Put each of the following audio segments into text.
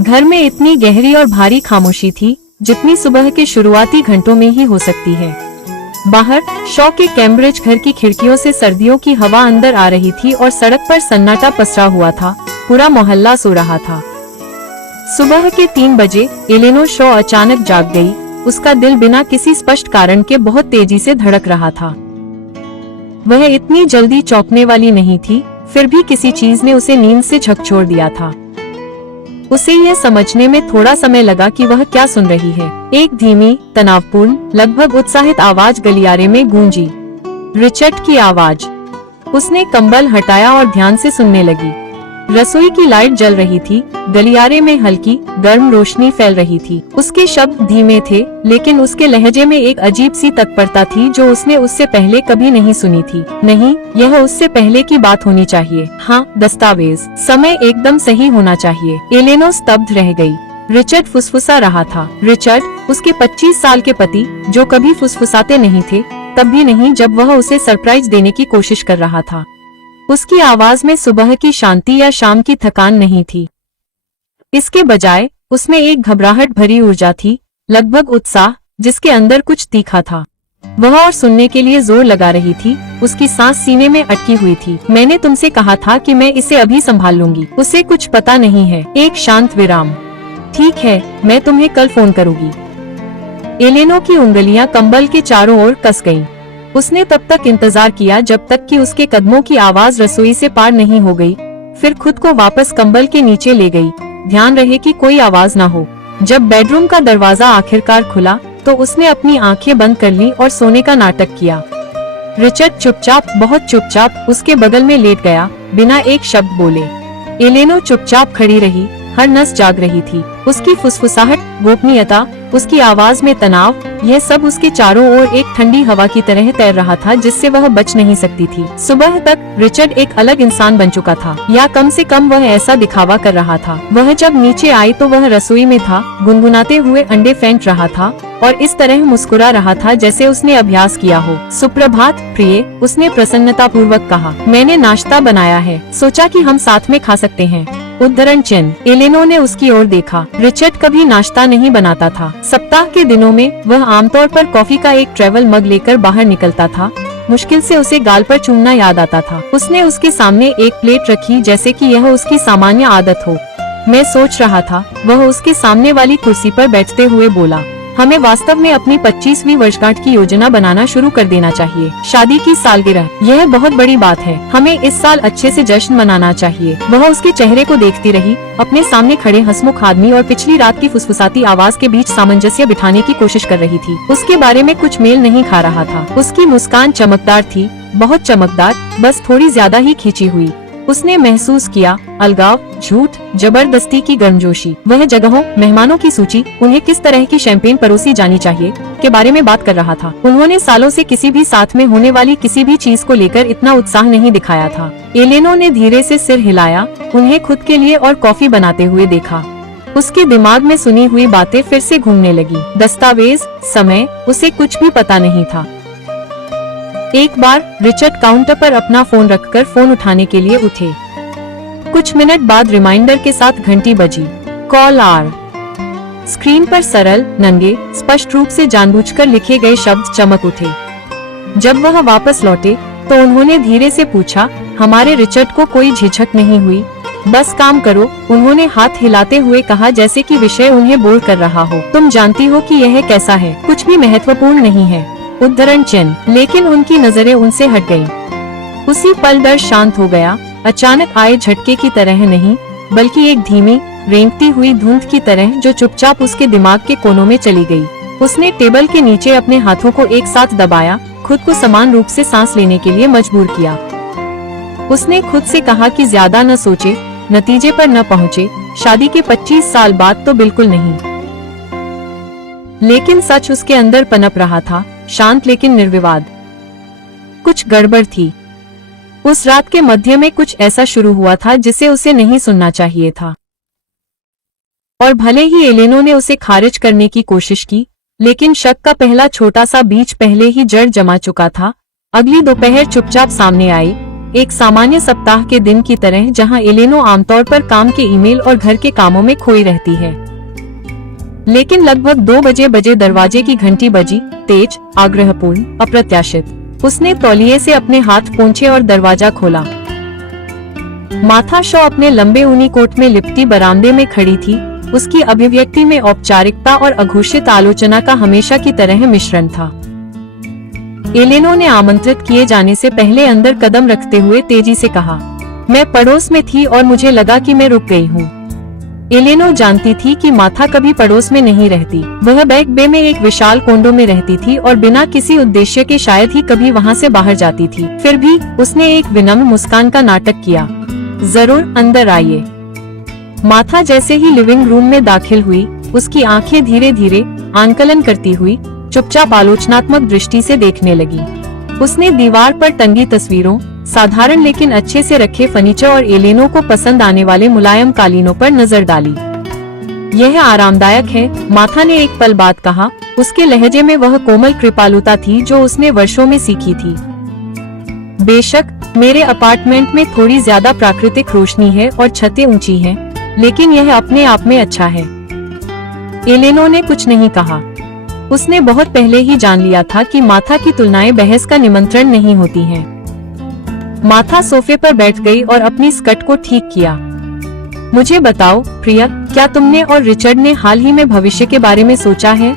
घर में इतनी गहरी और भारी खामोशी थी जितनी सुबह के शुरुआती घंटों में ही हो सकती है। बाहर शॉ के कैम्ब्रिज घर की खिड़कियों से सर्दियों की हवा अंदर आ रही थी और सड़क पर सन्नाटा पसरा हुआ था। पूरा मोहल्ला सो रहा था। सुबह के 3 बजे एलेनोर शॉ अचानक जाग गई। उसका दिल बिना किसी स्पष्ट कारण के बहुत तेजी से धड़क रहा था। वह इतनी जल्दी चौंकने वाली नहीं थी, फिर भी किसी चीज ने उसे नींद से झकझोर दिया था। उसे यह समझने में थोड़ा समय लगा कि वह क्या सुन रही है। एक धीमी, तनावपूर्ण, लगभग उत्साहित आवाज गलियारे में गूंजी। रिचर्ड की आवाज। उसने कंबल हटाया और ध्यान से सुनने लगी। रसोई की लाइट जल रही थी। गलियारे में हल्की, गर्म रोशनी फैल रही थी। उसके शब्द धीमे थे, लेकिन उसके लहजे में एक अजीब सी तत्परता थी जो उसने उससे पहले कभी नहीं सुनी थी। नहीं, यह उससे पहले की बात होनी चाहिए। हाँ, दस्तावेज। समय एकदम सही होना चाहिए। एलेनोर स्तब्ध रह गई। रिचर्ड फुसफुसा रहा था। रिचर्ड, उसके 25 साल के पति, जो कभी फुसफुसाते नहीं थे, तब भी नहीं जब वह उसे सरप्राइज देने की कोशिश कर रहा था। उसकी आवाज में सुबह की शांति या शाम की थकान नहीं थी। इसके बजाय उसमें एक घबराहट भरी ऊर्जा थी, लगभग उत्साह, जिसके अंदर कुछ तीखा था। वह और सुनने के लिए जोर लगा रही थी। उसकी सांस सीने में अटकी हुई थी। मैंने तुमसे कहा था कि मैं इसे अभी संभाल लूंगी। उसे कुछ पता नहीं है। एक शांत विराम। ठीक है, मैं तुम्हें कल फोन करूंगी। एलेनोर की उंगलियां कंबल के चारों ओर कस गईं। उसने तब तक इंतजार किया जब तक कि उसके कदमों की आवाज रसोई से पार नहीं हो गई। फिर खुद को वापस कंबल के नीचे ले गई। ध्यान रहे कि कोई आवाज न हो। जब बेडरूम का दरवाजा आखिरकार खुला तो उसने अपनी आंखें बंद कर ली और सोने का नाटक किया। रिचर्ड चुपचाप, बहुत चुपचाप उसके बगल में लेट गया, बिना एक शब्द बोले। एलेनोर चुपचाप खड़ी रही, हर नस जाग रही थी। उसकी फुसफुसाहट, गोपनीयता, उसकी आवाज में तनाव, यह सब उसके चारों ओर एक ठंडी हवा की तरह तैर रहा था जिससे वह बच नहीं सकती थी। सुबह तक रिचर्ड एक अलग इंसान बन चुका था, या कम से कम वह ऐसा दिखावा कर रहा था। वह जब नीचे आई तो वह रसोई में था, गुनगुनाते हुए अंडे फेंक रहा था और इस तरह मुस्कुरा रहा था जैसे उसने अभ्यास किया हो। सुप्रभात प्रिय, उसने प्रसन्नता पूर्वक कहा। मैंने नाश्ता बनाया है, सोचा कि हम साथ में खा सकते हैं। उद्धरण चिन्ह। एलेनोर ने उसकी ओर देखा। रिचर्ड कभी नाश्ता नहीं बनाता था। सप्ताह के दिनों में वह आमतौर पर कॉफी का एक ट्रेवल मग लेकर बाहर निकलता था। मुश्किल से उसे गाल पर चूमना याद आता था। उसने उसके सामने एक प्लेट रखी जैसे कि यह उसकी सामान्य आदत हो। मैं सोच रहा था, वह उसके सामने वाली कुर्सी पर बैठते हुए बोला, हमें वास्तव में अपनी 25वीं वर्षगांठ की योजना बनाना शुरू कर देना चाहिए। शादी की सालगिरह, यह बहुत बड़ी बात है। हमें इस साल अच्छे से जश्न मनाना चाहिए। वह उसके चेहरे को देखती रही, अपने सामने खड़े हंसमुख आदमी और पिछली रात की फुसफुसाती आवाज के बीच सामंजस्य बिठाने की कोशिश कर रही थी। उसके बारे में कुछ मेल नहीं खा रहा था। उसकी मुस्कान चमकदार थी, बहुत चमकदार, बस थोड़ी ज्यादा ही खींची हुई। उसने महसूस किया अलगाव, झूठ, जबरदस्ती की गर्मजोशी। वह जगहों, मेहमानों की सूची, उन्हें किस तरह की शैंपेन परोसी जानी चाहिए के बारे में बात कर रहा था। उन्होंने सालों से किसी भी साथ में होने वाली किसी भी चीज को लेकर इतना उत्साह नहीं दिखाया था। एलेनोर ने धीरे से सिर हिलाया, उन्हें खुद के लिए और कॉफी बनाते हुए देखा। उसके दिमाग में सुनी हुई बातें फिर से घूमने लगी। दस्तावेज, समय, उसे कुछ भी पता नहीं था। एक बार रिचर्ड काउंटर पर अपना फोन रखकर फोन उठाने के लिए उठे। कुछ मिनट बाद रिमाइंडर के साथ घंटी बजी। Call our. स्क्रीन पर सरल, नंगे, स्पष्ट रूप से जानबूझकर लिखे गए शब्द चमक उठे। जब वह वापस लौटे तो उन्होंने धीरे से पूछा, हमारे रिचर्ड को कोई झिझक नहीं हुई? बस काम करो, उन्होंने हाथ हिलाते हुए कहा जैसे कि विषय उन्हें बोर कर रहा हो। तुम जानती हो कि यह कैसा है, कुछ भी महत्वपूर्ण नहीं है। उद्धरण चिन्ह। लेकिन उनकी नजरें उनसे हट गईं। उसी पल डर शांत हो गया, अचानक आए झटके की तरह नहीं, बल्कि एक धीमी, रेंगती हुई धुंध की तरह जो चुपचाप उसके दिमाग के कोनों में चली गई। उसने टेबल के नीचे अपने हाथों को एक साथ दबाया, खुद को समान रूप से सांस लेने के लिए मजबूर किया। उसने खुद से कहा कि ज्यादा न सोचे, नतीजे पर न पहुँचे, शादी के 25 साल बाद तो बिल्कुल नहीं। लेकिन सच उसके अंदर पनप रहा था, शांत लेकिन निर्विवाद। कुछ गड़बड़ थी। उस रात के मध्य में कुछ ऐसा शुरू हुआ था जिसे उसे नहीं सुनना चाहिए था। और भले ही एलेनोर ने उसे खारिज करने की कोशिश की, लेकिन शक का पहला छोटा सा बीज पहले ही जड़ जमा चुका था। अगली दोपहर चुपचाप सामने आई। एक सामान्य सप्ताह के दिन की तरह जहां एलेनो आमतौर पर काम के ईमेल और घर के कामों में खोई रहती है। लेकिन लगभग 2 बजे दरवाजे की घंटी बजी, तेज, आग्रहपूर्ण, अप्रत्याशित। उसने तौलिए से अपने हाथ पोंछे और दरवाजा खोला। मार्था शॉ अपने लंबे ऊनी कोट में लिपटी बरामदे में खड़ी थी। उसकी अभिव्यक्ति में औपचारिकता और अघोषित आलोचना का हमेशा की तरह मिश्रण था। एलेनो ने आमंत्रित किए जाने से पहले अंदर कदम रखते हुए तेजी से कहा, मैं पड़ोस में थी और मुझे लगा कि मैं रुक गई हूँ। एलेनो जानती थी कि मार्था कभी पड़ोस में नहीं रहती। वह बैक बे में एक विशाल कोंडो में रहती थी और बिना किसी उद्देश्य के शायद ही कभी वहाँ से बाहर जाती थी। फिर भी उसने एक विनम्र मुस्कान का नाटक किया। जरूर, अंदर आइए। मार्था जैसे ही लिविंग रूम में दाखिल हुई, उसकी आंखें धीरे धीरे आंकलन करती हुई चुपचाप आलोचनात्मक दृष्टि से देखने लगी। उसने दीवार पर टंगी तस्वीरों, साधारण लेकिन अच्छे से रखे फर्नीचर और एलेनो को पसंद आने वाले मुलायम कालीनों पर नजर डाली। यह आरामदायक है, मार्था ने एक पल बाद कहा। उसके लहजे में वह कोमल कृपालुता थी जो उसने वर्षों में सीखी थी। बेशक मेरे अपार्टमेंट में थोड़ी ज्यादा प्राकृतिक रोशनी है और छतें ऊंची हैं, लेकिन यह अपने आप में अच्छा है। एलेनो ने कुछ नहीं कहा। उसने बहुत पहले ही जान लिया था कि मार्था की तुलनाएं बहस का निमंत्रण नहीं होती हैं। मार्था सोफे पर बैठ गई और अपनी स्कर्ट को ठीक किया। मुझे बताओ प्रिया, क्या तुमने और रिचर्ड ने हाल ही में भविष्य के बारे में सोचा है?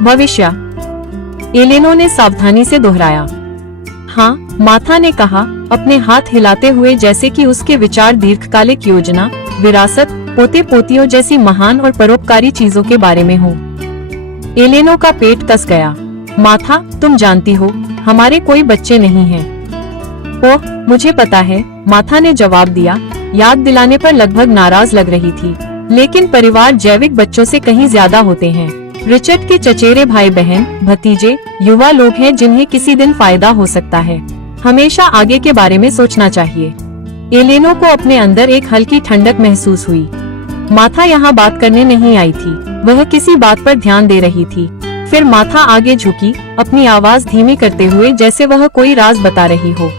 भविष्य? एलेनो ने सावधानी से दोहराया। हाँ, मार्था ने कहा, अपने हाथ हिलाते हुए जैसे कि उसके विचार दीर्घकालिक योजना, विरासत, पोते पोतियों जैसी महान और परोपकारी चीजों के बारे में हो। एलेनो का पेट कस गया। मार्था, तुम जानती हो, हमारे कोई बच्चे नहीं हैं। ओह, मुझे पता है, मार्था ने जवाब दिया, याद दिलाने पर लगभग नाराज लग रही थी। लेकिन परिवार जैविक बच्चों से कहीं ज्यादा होते हैं। रिचर्ड के चचेरे भाई बहन, भतीजे, युवा लोग हैं जिन्हें किसी दिन फायदा हो सकता है। हमेशा आगे के बारे में सोचना चाहिए। एलेनो को अपने अंदर एक हल्की ठंडक महसूस हुई। मार्था यहाँ बात करने नहीं आई थी, वह किसी बात पर ध्यान दे रही थी। फिर मार्था आगे झुकी, अपनी आवाज धीमी करते हुए जैसे वह कोई राज बता रही हो।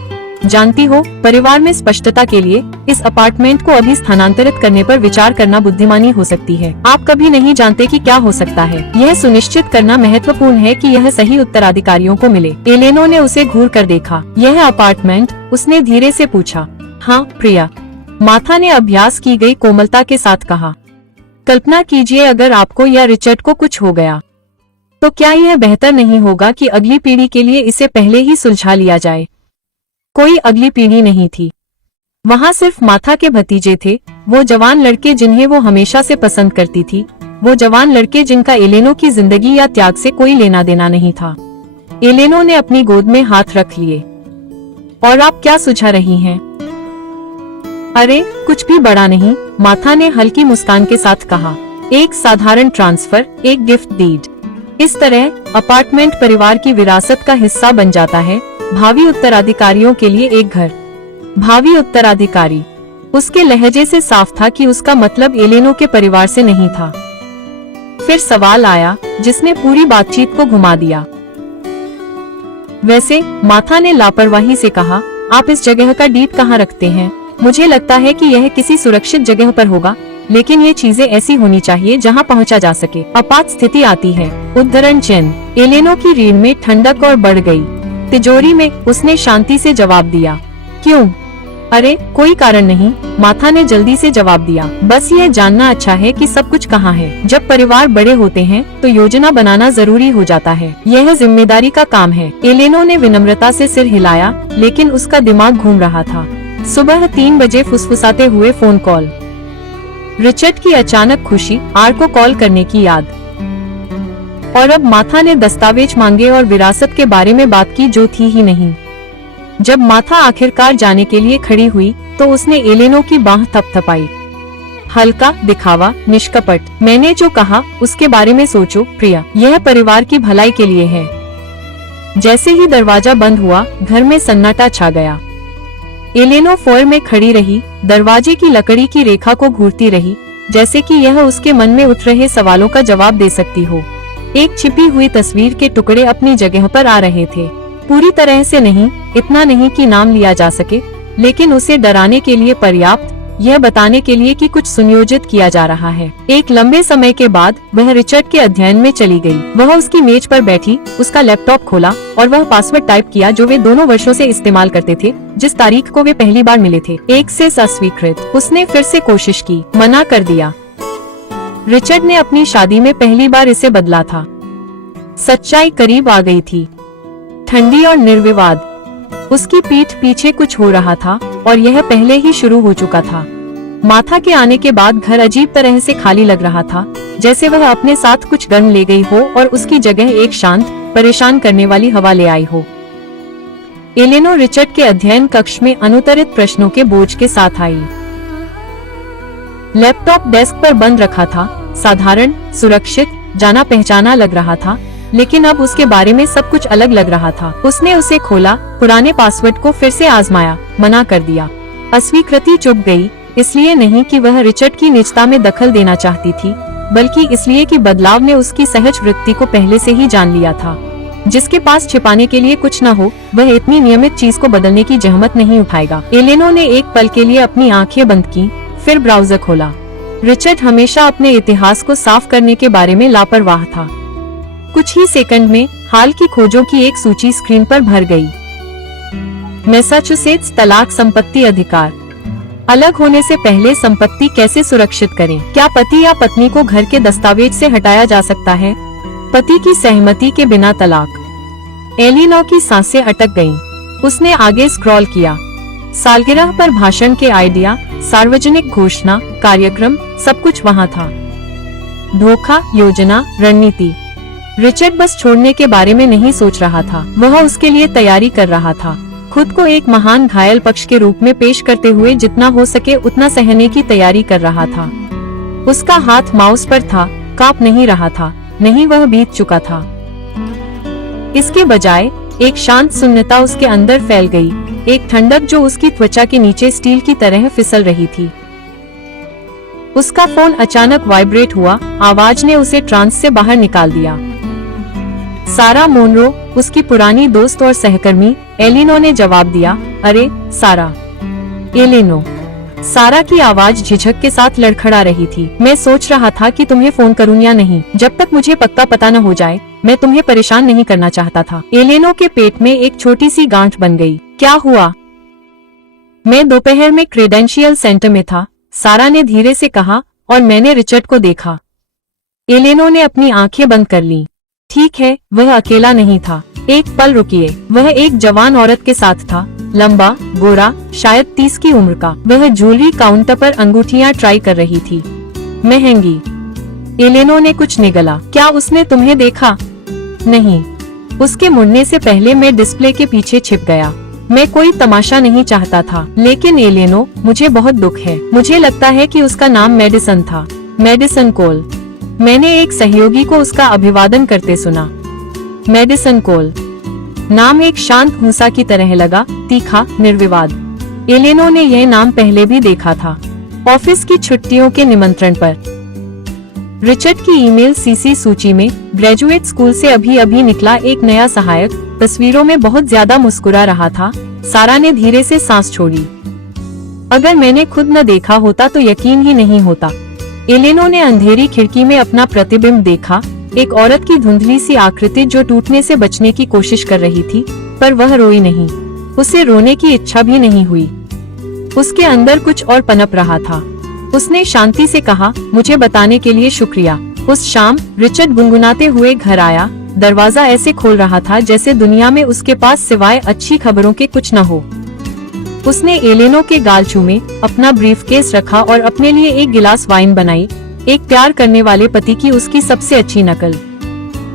जानती हो, परिवार में स्पष्टता के लिए इस अपार्टमेंट को अभी स्थानांतरित करने पर विचार करना बुद्धिमानी हो सकती है। आप कभी नहीं जानते कि क्या हो सकता है। यह सुनिश्चित करना महत्वपूर्ण है कि यह सही उत्तराधिकारियों को मिले। एलेनो ने उसे घूर कर देखा। यह अपार्टमेंट? उसने धीरे से पूछा। हाँ प्रिया, मार्था ने अभ्यास की गई कोमलता के साथ कहा। कल्पना कीजिए अगर आपको या रिचर्ड को कुछ हो गया, तो क्या यह बेहतर नहीं होगा कि अगली पीढ़ी के लिए इसे पहले ही सुलझा लिया जाए? कोई अगली पीढ़ी नहीं थी। वहाँ सिर्फ मार्था के भतीजे थे, वो जवान लड़के जिन्हें वो हमेशा से पसंद करती थी, वो जवान लड़के जिनका एलेनो की जिंदगी या त्याग से कोई लेना देना नहीं था। एलेनो ने अपनी गोद में हाथ रख लिए। और आप क्या सुझा रही हैं? अरे कुछ भी बड़ा नहीं, मार्था ने हल्की मुस्कान के साथ कहा। एक साधारण ट्रांसफर, एक गिफ्ट डीड। इस तरह अपार्टमेंट परिवार की विरासत का हिस्सा बन जाता है। भावी उत्तराधिकारियों के लिए एक घर। भावी उत्तराधिकारी? उसके लहजे से साफ था कि उसका मतलब एलेनो के परिवार से नहीं था। फिर सवाल आया जिसने पूरी बातचीत को घुमा दिया। वैसे, मार्था ने लापरवाही से कहा, आप इस जगह का डीड कहाँ रखते हैं? मुझे लगता है कि यह किसी सुरक्षित जगह पर होगा, लेकिन ये चीजें ऐसी होनी चाहिए जहां पहुंचा जा सके। आपात स्थिति आती है। उद्धरण चिन्ह। एलेनो की रीढ़ में ठंडक और बढ़ गई। तिजोरी में, उसने शांति से जवाब दिया। क्यों? अरे कोई कारण नहीं, मार्था ने जल्दी से जवाब दिया। बस यह जानना अच्छा है कि सब कुछ कहाँ है। जब परिवार बड़े होते हैं तो योजना बनाना जरूरी हो जाता है। यह जिम्मेदारी का काम है। एलेनो ने विनम्रता से सिर हिलाया, लेकिन उसका दिमाग घूम रहा था। सुबह 3 बजे फुसफुसाते हुए फोन कॉल। रिचर्ड की अचानक खुशी, आर को कॉल करने की याद। और अब मार्था ने दस्तावेज मांगे और विरासत के बारे में बात की जो थी ही नहीं। जब मार्था आखिरकार जाने के लिए खड़ी हुई तो उसने एलेनो की बांह थपथपाई। हल्का, दिखावा, निष्कपट। मैंने जो कहा उसके बारे में सोचो प्रिया, यह परिवार की भलाई के लिए है। जैसे ही दरवाजा बंद हुआ, घर में सन्नाटा छा गया। एलेनो फ्लोर में खड़ी रही, दरवाजे की लकड़ी की रेखा को घूरती रही, जैसे कि यह उसके मन में उठ रहे सवालों का जवाब दे सकती हो। एक छिपी हुई तस्वीर के टुकड़े अपनी जगह पर आ रहे थे। पूरी तरह से नहीं, इतना नहीं कि नाम लिया जा सके, लेकिन उसे डराने के लिए पर्याप्त, यह बताने के लिए कि कुछ सुनियोजित किया जा रहा है। एक लंबे समय के बाद वह रिचर्ड के अध्ययन में चली गई। वह उसकी मेज पर बैठी, उसका लैपटॉप खोला और वह पासवर्ड टाइप किया जो वे दोनों वर्षों से इस्तेमाल करते थे, जिस तारीख को वे पहली बार मिले थे। एक्सेस अस्वीकृत। उसने फिर से कोशिश की, मना कर दिया। रिचर्ड ने अपनी शादी में पहली बार इसे बदला था। सच्चाई करीब आ गई थी, ठंडी और निर्विवाद। उसकी पीठ पीछे कुछ हो रहा था और यह पहले ही शुरू हो चुका था। माथा के आने के बाद घर अजीब तरह से खाली लग रहा था, जैसे वह अपने साथ कुछ गन ले गई हो और उसकी जगह एक शांत, परेशान करने वाली हवा ले आई हो। एलेनोर रिचर्ड के अध्ययन कक्ष में अनुत्तरित प्रश्नों के बोझ के साथ आई। लैपटॉप डेस्क पर बंद रखा था, साधारण, सुरक्षित, जाना पहचाना लग रहा था, लेकिन अब उसके बारे में सब कुछ अलग लग रहा था। उसने उसे खोला, पुराने पासवर्ड को फिर से आजमाया, मना कर दिया। अस्वीकृति चुप गई, इसलिए नहीं कि वह रिचर्ड की निजता में दखल देना चाहती थी, बल्कि इसलिए कि बदलाव ने उसकी सहज वृत्ति को पहले से ही जान लिया था। जिसके पास छिपाने के लिए कुछ न हो, वह इतनी नियमित चीज को बदलने की जहमत नहीं उठाएगा। एलेनोर ने एक पल के लिए अपनी आंखें बंद की, फिर ब्राउजर खोला। रिचर्ड हमेशा अपने इतिहास को साफ करने के बारे में लापरवाह था। कुछ ही सेकंड में हाल की खोजों की एक सूची स्क्रीन पर भर गई। मैसाचुसेट्स तलाक संपत्ति अधिकार। अलग होने से पहले संपत्ति कैसे सुरक्षित करें? क्या पति या पत्नी को घर के दस्तावेज से हटाया जा सकता है? पति की सहमति के बिना तलाक। एलिनोर की सांसें अटक गईं। उसने आगे स्क्रॉल किया। सालगिरह पर भाषण के आइडिया, सार्वजनिक घोषणा, कार्यक्रम, सब कुछ वहाँ था। धोखा, योजना, रणनीति। रिचर्ड बस छोड़ने के बारे में नहीं सोच रहा था, वह उसके लिए तैयारी कर रहा था। खुद को एक महान घायल पक्ष के रूप में पेश करते हुए जितना हो सके उतना सहने की तैयारी कर रहा था। उसका हाथ माउस पर था, कांप नहीं रहा था, नहीं, वह बीत चुका था। इसके बजाय एक शांत शून्यता उसके अंदर फैल गई, एक ठंडक जो उसकी त्वचा के नीचे स्टील की तरह फिसल रही थी। उसका फोन अचानक वाइब्रेट हुआ, आवाज ने उसे ट्रांस से बाहर निकाल दिया। सारा मोनरो, उसकी पुरानी दोस्त और सहकर्मी। एलिनो ने जवाब दिया, अरे सारा। एलिनो। सारा की आवाज झिझक के साथ लड़खड़ा रही थी। मैं सोच रहा था कि तुम्हें फोन करूं या नहीं, जब तक मुझे पक्का पता न हो जाए। मैं तुम्हें परेशान नहीं करना चाहता था। एलिनो के पेट में एक छोटी सी गांठ बन गई। क्या हुआ? मैं दोपहर में क्रेडेंशियल सेंटर में था, सारा ने धीरे से कहा, और मैंने रिचर्ड को देखा। एलिनो ने अपनी आंखें बंद कर ली। ठीक है, वह अकेला नहीं था। एक पल रुकिए, वह एक जवान औरत के साथ था, लंबा, गोरा, शायद 30 की उम्र का। वह ज्वेलरी काउंटर पर अंगूठियां ट्राई कर रही थी। महंगी। एलेनो ने कुछ निगला। क्या उसने तुम्हें देखा? नहीं। उसके मुड़ने से पहले मैं डिस्प्ले के पीछे छिप गया। मैं कोई तमाशा नहीं चाहता था। लेकिन एलेनो, मुझे बहुत दुख है। मुझे लगता है कि उसका नाम मेडिसन था। मेडिसन कोल। मैंने एक सहयोगी को उसका अभिवादन करते सुना। मेडिसन कोल। नाम एक शांत मूसा की तरह लगा, तीखा, निर्विवाद। एलेनो ने यह नाम पहले भी देखा था, ऑफिस की छुट्टियों के निमंत्रण पर। रिचर्ड की ईमेल सीसी सूची में। ग्रेजुएट स्कूल से अभी अभी निकला एक नया सहायक, तस्वीरों में बहुत ज्यादा मुस्कुरा रहा था। सारा ने धीरे से सांस छोड़ी। अगर मैंने खुद न देखा होता तो यकीन ही नहीं होता। एलेनो ने अंधेरी खिड़की में अपना प्रतिबिंब देखा, एक औरत की धुंधली सी आकृति जो टूटने से बचने की कोशिश कर रही थी, पर वह रोई नहीं। उसे रोने की इच्छा भी नहीं हुई। उसके अंदर कुछ और पनप रहा था। उसने शांति से कहा, मुझे बताने के लिए शुक्रिया। उस शाम रिचर्ड गुनगुनाते हुए घर आया। दरवाजा ऐसे खोल रहा था जैसे दुनिया में उसके पास सिवाय अच्छी खबरों के कुछ न हो। उसने एलेनो के गाल चूमे, अपना ब्रीफकेस रखा और अपने लिए एक गिलास वाइन बनाई, एक प्यार करने वाले पति की उसकी सबसे अच्छी नकल।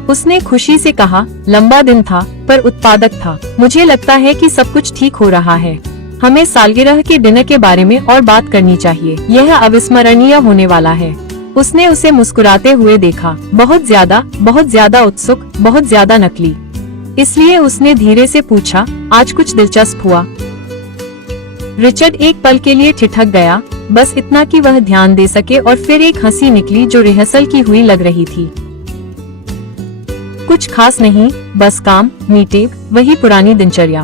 उसने खुशी से कहा, लंबा दिन था पर उत्पादक था। मुझे लगता है कि सब कुछ ठीक हो रहा है। हमें सालगिरह के डिनर के बारे में और बात करनी चाहिए। यह अविस्मरणीय होने वाला है। उसने उसे मुस्कुराते हुए देखा, बहुत ज्यादा उत्सुक, बहुत ज्यादा नकली। इसलिए उसने धीरे से पूछा, आज कुछ दिलचस्प हुआ? रिचर्ड एक पल के लिए ठिठक गया, बस इतना कि वह ध्यान दे सके, और फिर एक हंसी निकली जो रिहर्सल की हुई लग रही थी। कुछ खास नहीं, बस काम, मीटिंग, वही पुरानी दिनचर्या।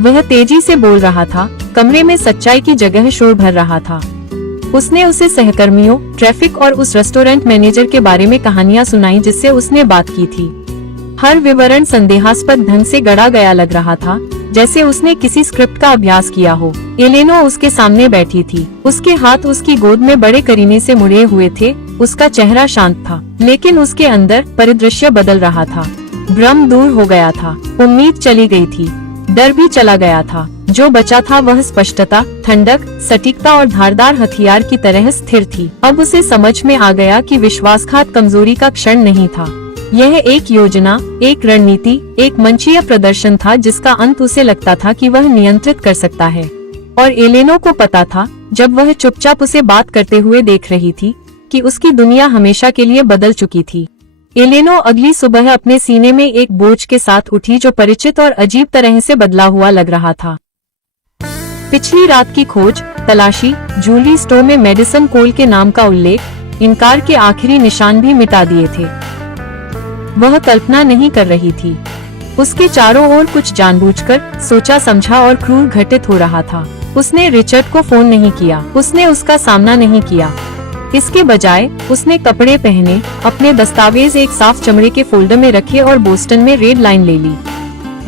वह तेजी से बोल रहा था। कमरे में सच्चाई की जगह शोर भर रहा था। उसने उसे सहकर्मियों, ट्रैफिक और उस रेस्टोरेंट मैनेजर के बारे में कहानियां सुनाई जिससे उसने बात की थी। हर विवरण संदेहास्पद ढंग से गढ़ा गया लग रहा था, जैसे उसने किसी स्क्रिप्ट का अभ्यास किया हो। एलेनो उसके सामने बैठी थी। उसके हाथ उसकी गोद में बड़े करीने से मुड़े हुए थे। उसका चेहरा शांत था, लेकिन उसके अंदर परिदृश्य बदल रहा था। भ्रम दूर हो गया था, उम्मीद चली गई थी, डर भी चला गया था। जो बचा था वह स्पष्टता, ठंडक, सटीकता और धारदार हथियार की तरह स्थिर थी। अब उसे समझ में आ गया कि विश्वासघात कमजोरी का क्षण नहीं था। यह एक योजना, एक रणनीति, एक मंचीय प्रदर्शन था जिसका अंत उसे लगता था कि वह नियंत्रित कर सकता है। और एलेनो को पता था, जब वह चुपचाप उसे बात करते हुए देख रही थी, कि उसकी दुनिया हमेशा के लिए बदल चुकी थी। एलेनो अगली सुबह अपने सीने में एक बोझ के साथ उठी जो परिचित और अजीब तरह से बदला हुआ लग रहा था। पिछली रात की खोज, तलाशी, जूलरी स्टोर में मेडिसन कोल के नाम का उल्लेख, इनकार के आखिरी निशान भी मिटा दिए थे। वह कल्पना नहीं कर रही थी। उसके चारों ओर कुछ जानबूझकर, सोचा समझा और क्रूर घटित हो रहा था। उसने रिचर्ड को फोन नहीं किया, उसने उसका सामना नहीं किया। इसके बजाय उसने कपड़े पहने, अपने दस्तावेज एक साफ चमड़े के फोल्डर में रखे और बोस्टन में रेड लाइन ले ली।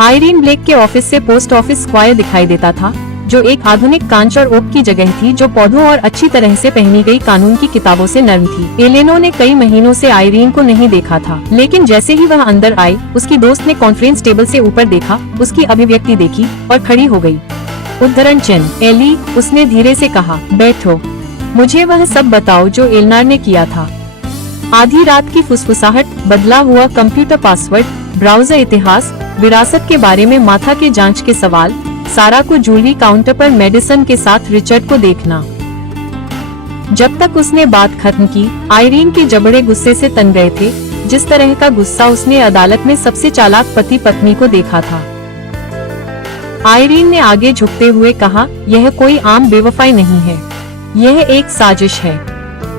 आयरीन ब्लेक के ऑफिस से पोस्ट ऑफिस स्क्वायर दिखाई देता था, जो एक आधुनिक कांच और ओक की जगह थी जो पौधों और अच्छी तरह से पहनी गई कानून की किताबों से नर्म थी। एलेनो ने कई महीनों से आयरीन को नहीं देखा था, लेकिन जैसे ही वह अंदर आई, उसकी दोस्त ने कॉन्फ्रेंस टेबल से ऊपर देखा, उसकी अभिव्यक्ति देखी और खड़ी हो गई। उद्धरण चिन्ह, एली, उसने धीरे से कहा, बैठो, मुझे वह सब बताओ जो एलनार ने किया था। आधी रात की फुसफुसाहट, बदला हुआ कंप्यूटर पासवर्ड, ब्राउजर इतिहास, विरासत के बारे में माथा के जांच के सवाल, सारा को जूलरी काउंटर पर मेडिसन के साथ रिचर्ड को देखना। जब तक उसने बात खत्म की, आयरीन के जबड़े गुस्से से तन गए थे, जिस तरह का गुस्सा उसने अदालत में सबसे चालाक पति पत्नी को देखा था। आयरीन ने आगे झुकते हुए कहा, यह कोई आम बेवफाई नहीं है, यह एक साजिश है।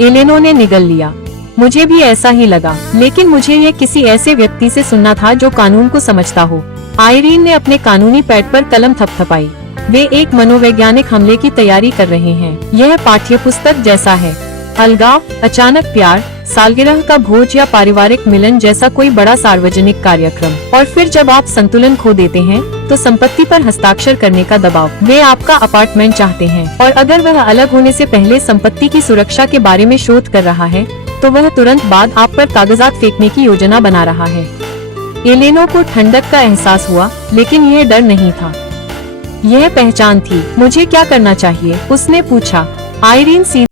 एलेनो ने निगल लिया। मुझे भी ऐसा ही लगा, लेकिन मुझे ये किसी ऐसे व्यक्ति से सुनना था जो कानून को समझता हो। आयरीन ने अपने कानूनी पैड पर कलम थपथपाई। वे एक मनोवैज्ञानिक हमले की तैयारी कर रहे हैं। यह पाठ्यपुस्तक जैसा है। अलगाव, अचानक प्यार, सालगिरह का भोज या पारिवारिक मिलन जैसा कोई बड़ा सार्वजनिक कार्यक्रम। और फिर जब आप संतुलन खो देते हैं, तो संपत्ति पर हस्ताक्षर करने का दबाव। वे आपका अपार्टमेंट चाहते हैं, और अगर वह अलग होने से पहले संपत्ति की सुरक्षा के बारे में शोध कर रहा है, तो वह तुरंत बाद आप पर कागजात फेंकने की योजना बना रहा है। एलेनो को ठंडक का एहसास हुआ, लेकिन यह डर नहीं था, यह पहचान थी। मुझे क्या करना चाहिए? उसने पूछा। आयरीन सी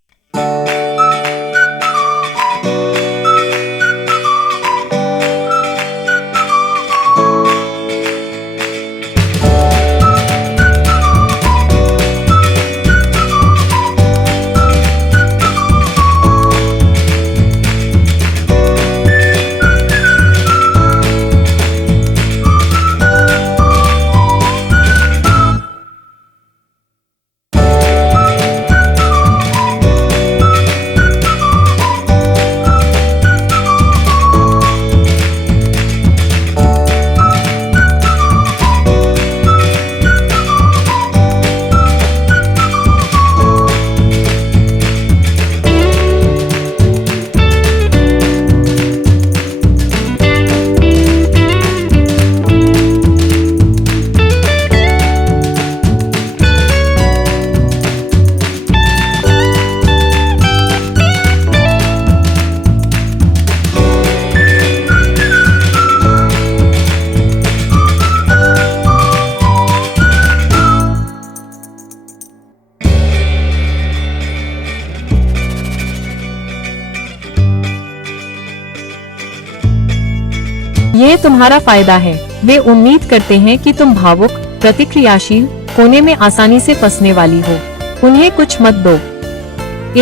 ये तुम्हारा फायदा है। वे उम्मीद करते हैं कि तुम भावुक, प्रतिक्रियाशील, कोने में आसानी से फंसने वाली हो। उन्हें कुछ मत दो।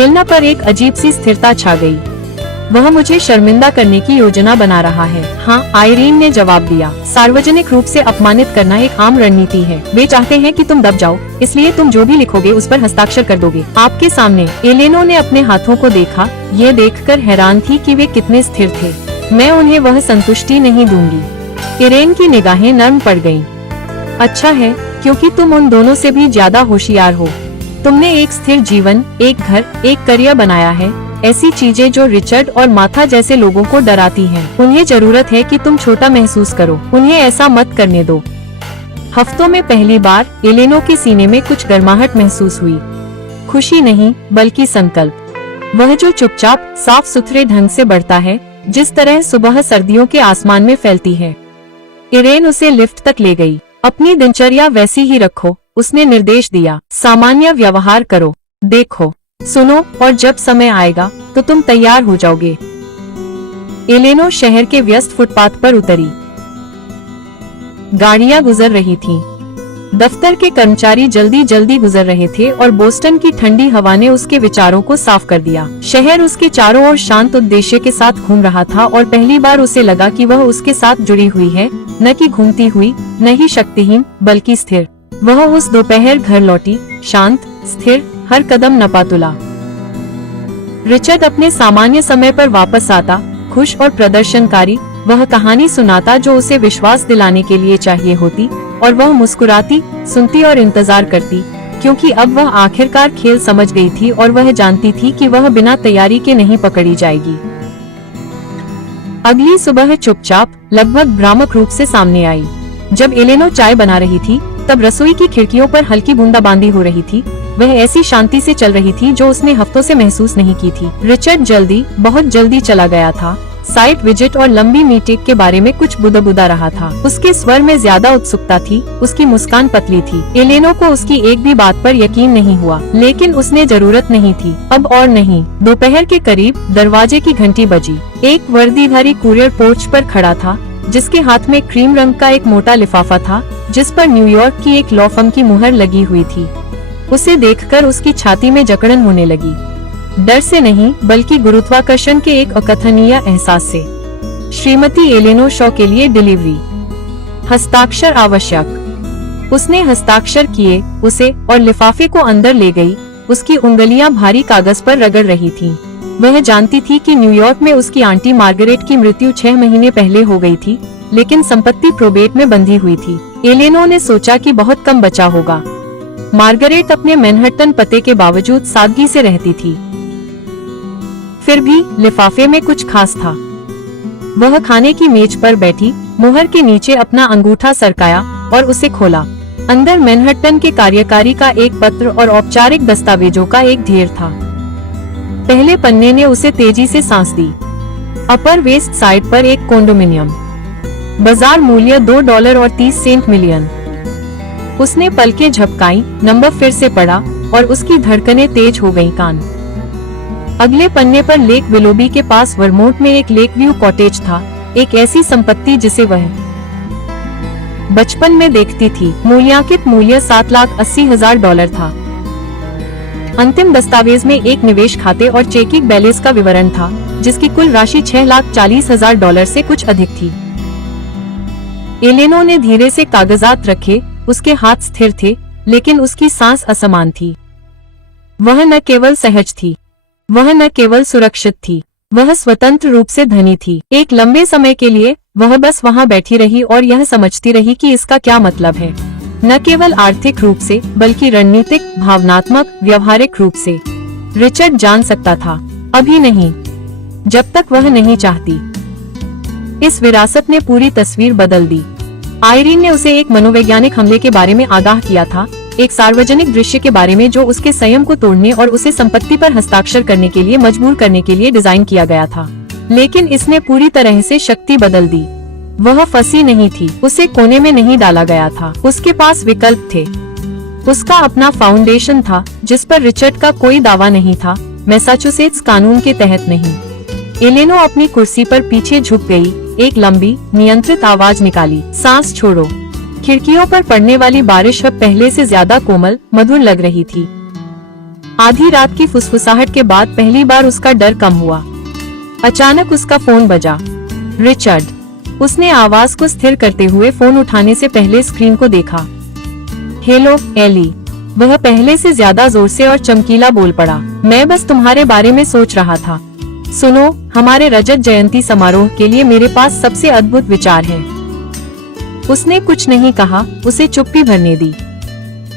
एलना पर एक अजीब सी स्थिरता छा गई। वह मुझे शर्मिंदा करने की योजना बना रहा है। हाँ, आयरीन ने जवाब दिया। सार्वजनिक रूप से अपमानित करना एक आम रणनीति है। वे चाहते हैं कि तुम दब जाओ, इसलिए तुम जो भी लिखोगे उस पर हस्ताक्षर कर दोगे। आपके सामने। एलेनो ने अपने हाथों को देखा। ये देखकर हैरान थी कि वे कितने स्थिर थे। मैं उन्हें वह संतुष्टि नहीं दूंगी। इरेन की निगाहें नर्म पड़ गईं। अच्छा है, क्योंकि तुम उन दोनों से भी ज्यादा होशियार हो। तुमने एक स्थिर जीवन, एक घर, एक करियर बनाया है, ऐसी चीजें जो रिचर्ड और मार्था जैसे लोगों को डराती हैं। उन्हें जरूरत है कि तुम छोटा महसूस करो, उन्हें ऐसा मत करने दो। हफ्तों में पहली बार एलेनो के सीने में कुछ गर्माहट महसूस हुई। खुशी नहीं, बल्कि संकल्प। वह जो चुपचाप साफ सुथरे ढंग से बढ़ता है, जिस तरह सुबह सर्दियों के आसमान में फैलती है। इरेन उसे लिफ्ट तक ले गई। अपनी दिनचर्या वैसी ही रखो, उसने निर्देश दिया। सामान्य व्यवहार करो, देखो, सुनो, और जब समय आएगा तो तुम तैयार हो जाओगे। एलेनो शहर के व्यस्त फुटपाथ पर उतरी। गाड़ियां गुजर रही थीं। दफ्तर के कर्मचारी जल्दी जल्दी गुजर रहे थे और बोस्टन की ठंडी हवा ने उसके विचारों को साफ कर दिया। शहर उसके चारों ओर शांत उद्देश्य के साथ घूम रहा था और पहली बार उसे लगा कि वह उसके साथ जुड़ी हुई है, न कि घूमती हुई, न ही शक्तिहीन, बल्कि स्थिर। वह उस दोपहर घर लौटी, शांत, स्थिर, हर कदम नपा तुला। रिचर्ड अपने सामान्य समय पर वापस आता, खुश और प्रदर्शनकारी। वह कहानी सुनाता जो उसे विश्वास दिलाने के लिए चाहिए होती, और वह मुस्कुराती, सुनती और इंतजार करती, क्योंकि अब वह आखिरकार खेल समझ गई थी और वह जानती थी कि वह बिना तैयारी के नहीं पकड़ी जाएगी। अगली सुबह चुपचाप, लगभग भ्रामक रूप से सामने आई। जब एलेनो चाय बना रही थी, तब रसोई की खिड़कियों पर हल्की बूंदाबांदी हो रही थी। वह ऐसी शांति से चल रही थी जो उसने हफ्तों से महसूस नहीं की थी। रिचर्ड जल्दी, बहुत जल्दी चला गया था। साइट विजिट और लंबी मीटिंग के बारे में कुछ बुदबुदा रहा था। उसके स्वर में ज्यादा उत्सुकता थी, उसकी मुस्कान पतली थी। एलेनो को उसकी एक भी बात पर यकीन नहीं हुआ, लेकिन उसने जरूरत नहीं थी, अब और नहीं। दोपहर के करीब दरवाजे की घंटी बजी। एक वर्दीधारी कुरियर पोर्च पर खड़ा था, जिसके हाथ में क्रीम रंग का एक मोटा लिफाफा था, जिस पर न्यूयॉर्क की एक लॉ फर्म की मुहर लगी हुई थी। उसे देखकर उसकी छाती में जकड़न होने लगी। डर से नहीं, बल्कि गुरुत्वाकर्षण के एक अकथनीय एहसास से। श्रीमती एलेनो शॉ के लिए डिलीवरी। हस्ताक्षर आवश्यक। उसने हस्ताक्षर किए, उसे और लिफाफे को अंदर ले गई। उसकी उंगलियां भारी कागज पर रगड़ रही थीं। वह जानती थी कि न्यूयॉर्क में उसकी आंटी मार्गरेट की मृत्यु 6 महीने पहले हो गई थी, लेकिन संपत्ति प्रोबेट में बंधी हुई थी। एलेनो ने सोचा कि बहुत कम बचा होगा। मार्गरेट अपने मैनहट्टन पते के बावजूद सादगी से रहती थी। फिर भी लिफाफे में कुछ खास था। वह खाने की मेज पर बैठी, मुहर के नीचे अपना अंगूठा सरकाया और उसे खोला। अंदर मैनहट्टन के कार्यकारी का एक पत्र और औपचारिक दस्तावेजों का एक ढेर था। पहले पन्ने ने उसे तेजी से सांस दी। अपर वेस्ट साइड पर एक कॉन्डोमिनियम, बाजार मूल्य $2.30 मिलियन। उसने पलकें झपकाई, नंबर फिर से पढ़ा और उसकी धड़कनें तेज हो गईं। कान। अगले पन्ने पर लेक विलोबी के पास वर्मोंट में एक लेक व्यू कॉटेज था, एक ऐसी संपत्ति जिसे वह बचपन में देखती थी। मूल्यांकित मूल्य $7,80,000 था। अंतिम दस्तावेज में एक निवेश खाते और चेकिंग बैलेंस का विवरण था, जिसकी कुल राशि $6,40,000 से कुछ अधिक थी। एलेनो ने धीरे से कागजात रखे। उसके हाथ स्थिर थे, लेकिन उसकी सांस असमान थी। वह न केवल सहज थी, वह न केवल सुरक्षित थी, वह स्वतंत्र रूप से धनी थी। एक लंबे समय के लिए वह बस वहां बैठी रही और यह समझती रही कि इसका क्या मतलब है, न केवल आर्थिक रूप से, बल्कि रणनीतिक, भावनात्मक, व्यवहारिक रूप से। रिचर्ड जान सकता था, अभी नहीं, जब तक वह नहीं चाहती। इस विरासत ने पूरी तस्वीर बदल दी। आयरीन ने उसे एक मनोवैज्ञानिक हमले के बारे में आगाह किया था, एक सार्वजनिक दृश्य के बारे में जो उसके संयम को तोड़ने और उसे संपत्ति पर हस्ताक्षर करने के लिए मजबूर करने के लिए डिजाइन किया गया था। लेकिन इसने पूरी तरह से शक्ति बदल दी। वह फंसी नहीं थी, उसे कोने में नहीं डाला गया था। उसके पास विकल्प थे। उसका अपना फाउंडेशन था, जिस पर रिचर्ड का कोई दावा नहीं था, मैसाचुसेट्स कानून के तहत नहीं। एलेनो अपनी कुर्सी पर पीछे झुक गई, एक लंबी, नियंत्रित आवाज निकाली, सांस छोड़ो। खिड़कियों पर पड़ने वाली बारिश अब पहले से ज्यादा कोमल, मधुर लग रही थी। आधी रात की फुसफुसाहट के बाद पहली बार उसका डर कम हुआ। अचानक उसका फोन बजा। रिचर्ड। उसने आवाज को स्थिर करते हुए फोन उठाने से पहले स्क्रीन को देखा। Hello Ellie. वह पहले से ज्यादा जोर से और चमकीला बोल पड़ा। मैं बस तुम्हारे बारे में सोच रहा था। सुनो, हमारे रजत जयंती समारोह के लिए मेरे पास सबसे अद्भुत विचार है। उसने कुछ नहीं कहा, उसे चुप्पी भरने दी।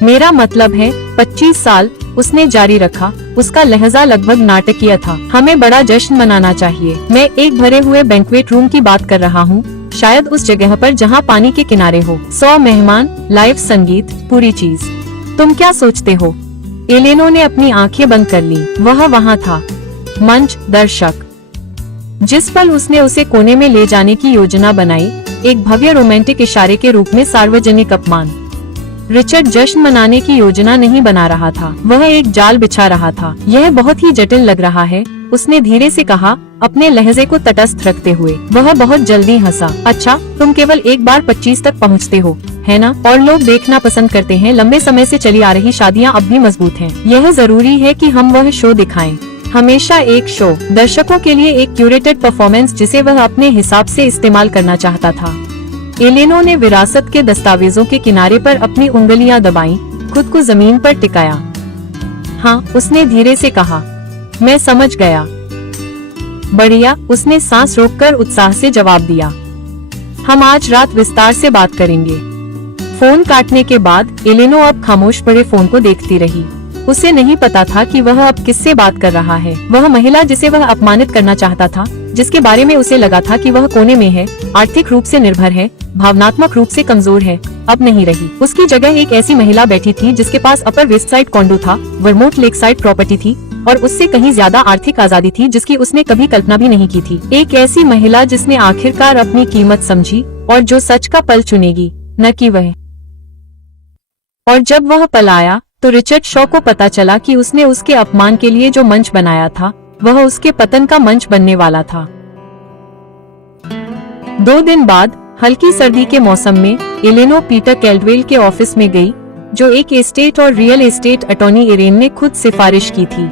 मेरा मतलब है 25 साल, उसने जारी रखा। उसका लहजा लगभग नाटकीय था। हमें बड़ा जश्न मनाना चाहिए। मैं एक भरे हुए बैंक्वेट रूम की बात कर रहा हूँ, शायद उस जगह पर जहाँ पानी के किनारे हो, 100 मेहमान, लाइव संगीत, पूरी चीज। तुम क्या सोचते हो? एलेनो ने अपनी आंखें बंद कर ली। वह वहाँ था, मंच, दर्शक। जिस पल उसने उसे कोने में ले जाने की योजना बनाई, एक भव्य रोमांटिक इशारे के रूप में सार्वजनिक अपमान। रिचर्ड जश्न मनाने की योजना नहीं बना रहा था, वह एक जाल बिछा रहा था। यह बहुत ही जटिल लग रहा है, उसने धीरे से कहा, अपने लहजे को तटस्थ रखते हुए। वह बहुत जल्दी हंसा। अच्छा, तुम केवल एक बार 25 तक पहुँचते हो, है ना? और लोग देखना पसंद करते हैं। लंबे समय से चली आ रही शादियाँ अब भी मजबूत हैं। यह जरूरी है कि हम वह शो दिखाएं। हमेशा एक शो, दर्शकों के लिए एक क्यूरेटेड परफॉर्मेंस जिसे वह अपने हिसाब से इस्तेमाल करना चाहता था। एलेनो ने विरासत के दस्तावेजों के किनारे पर अपनी उंगलियां दबाईं, खुद को जमीन पर टिकाया। हाँ, उसने धीरे से कहा, मैं समझ गया। बढ़िया, उसने सांस रोककर उत्साह से जवाब दिया। हम आज रात विस्तार से बात करेंगे। फोन काटने के बाद एलेनो अब खामोश पड़े फोन को देखती रही। उसे नहीं पता था कि वह अब किससे बात कर रहा है। वह महिला जिसे वह अपमानित करना चाहता था, जिसके बारे में उसे लगा था कि वह कोने में है, आर्थिक रूप से निर्भर है, भावनात्मक रूप से कमजोर है, अब नहीं रही। उसकी जगह एक ऐसी महिला बैठी थी जिसके पास अपर वेस्ट साइड कॉन्डो था, वर्मोंट लेक साइड प्रॉपर्टी थी और उससे कहीं ज्यादा आर्थिक आजादी थी जिसकी उसने कभी कल्पना भी नहीं की थी। एक ऐसी महिला जिसने आखिरकार अपनी कीमत समझी और जो सच का पल चुनेगी, न कि वह। और जब वह पल आया तो रिचर्ड शॉ को पता चला कि उसने उसके अपमान के लिए जो मंच बनाया था, वह उसके पतन का मंच बनने वाला था। 2 दिन बाद हल्की सर्दी के मौसम में एलेनो पीटर कैल्डवेल के ऑफिस में गई, जो एक एस्टेट और रियल एस्टेट अटॉर्नी इरेन ने खुद सिफारिश की थी।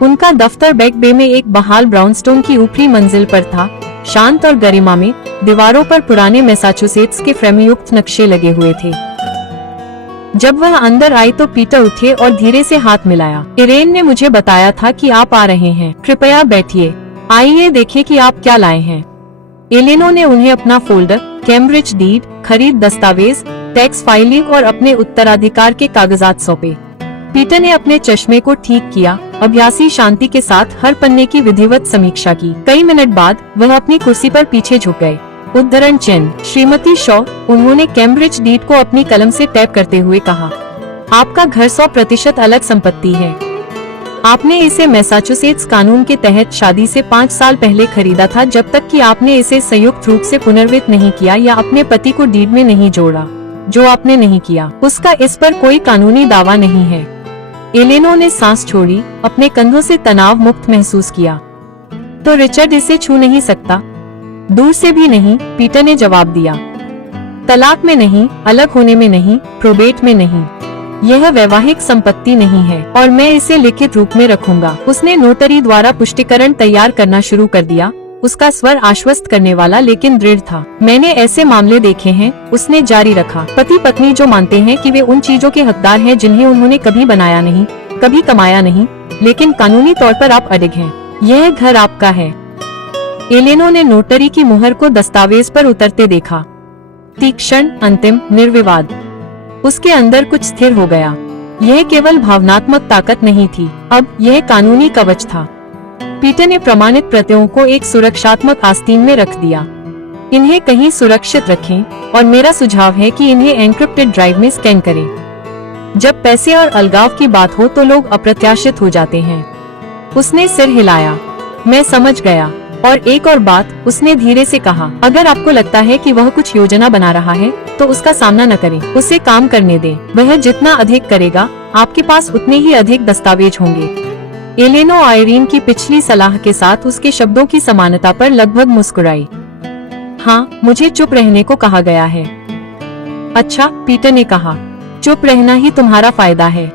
उनका दफ्तर बैक बे में एक बहाल ब्राउनस्टोन की ऊपरी मंजिल पर था, शांत और गरिमा में। दीवारों पर पुराने मैसाचुसेट्स के फ्रेमयुक्त नक्शे लगे हुए थे। जब वह अंदर आई तो पीटर उठे और धीरे से हाथ मिलाया। इरेन ने मुझे बताया था कि आप आ रहे हैं, कृपया बैठिए, आइए देखें कि आप क्या लाए हैं। एलेनो ने उन्हें अपना फोल्डर, कैम्ब्रिज डीड, खरीद दस्तावेज, टैक्स फाइलिंग और अपने उत्तराधिकार के कागजात सौंपे। पीटर ने अपने चश्मे को ठीक किया, अभ्यासी शांति के साथ हर पन्ने की विधिवत समीक्षा की। कई मिनट बाद वह अपनी कुर्सी पर पीछे झुक गए। उद्धरण चिन्ह, श्रीमती शॉ, उन्होंने कैम्ब्रिज डीड को अपनी कलम से टैप करते हुए कहा, आपका घर 100% अलग संपत्ति है। आपने इसे मैसाचुसेट्स कानून के तहत शादी से 5 साल पहले खरीदा था, जब तक कि आपने इसे संयुक्त रूप से पुनर्वित नहीं किया या अपने पति को डीड में नहीं जोड़ा। जो आपने नहीं किया, उसका इस पर कोई कानूनी दावा नहीं है। एलेनो ने सांस छोड़ी, अपने कंधों से तनाव मुक्त महसूस किया। तो रिचर्ड इसे छू नहीं सकता? दूर से भी नहीं, पीटर ने जवाब दिया। तलाक में नहीं, अलग होने में नहीं, प्रोबेट में नहीं। यह वैवाहिक संपत्ति नहीं है और मैं इसे लिखित रूप में रखूंगा। उसने नोटरी द्वारा पुष्टिकरण तैयार करना शुरू कर दिया। उसका स्वर आश्वस्त करने वाला लेकिन दृढ़ था। मैंने ऐसे मामले देखे हैं, उसने जारी रखा, पति पत्नी जो मानते हैं कि वे उन चीजों के हकदार हैं जिन्हें उन्होंने कभी बनाया नहीं, कभी कमाया नहीं, लेकिन कानूनी तौर पर आप अडिग हैं। यह घर आपका है। एलेनो ने नोटरी की मुहर को दस्तावेज पर उतरते देखा। तीक्ष्ण, अंतिम, निर्विवाद। उसके अंदर कुछ स्थिर हो गया। यह केवल भावनात्मक ताकत नहीं थी, अब यह कानूनी कवच था। पीटर ने प्रमाणित प्रतियों को एक सुरक्षात्मक आस्तीन में रख दिया। इन्हें कहीं सुरक्षित रखें और मेरा सुझाव है कि इन्हें एन्क्रिप्टेड ड्राइव में स्कैन करें। जब पैसे और अलगाव की बात हो तो लोग अप्रत्याशित हो जाते हैं। उसने सिर हिलाया। मैं समझ गया। और एक और बात, उसने धीरे से कहा, अगर आपको लगता है कि वह कुछ योजना बना रहा है तो उसका सामना न करें, उसे काम करने दें। वह जितना अधिक करेगा, आपके पास उतने ही अधिक दस्तावेज होंगे। एलेनो आयरीन की पिछली सलाह के साथ उसके शब्दों की समानता पर लगभग मुस्कुराई। हाँ, मुझे चुप रहने को कहा गया है। अच्छा, पीटर ने कहा, चुप रहना ही तुम्हारा फायदा है।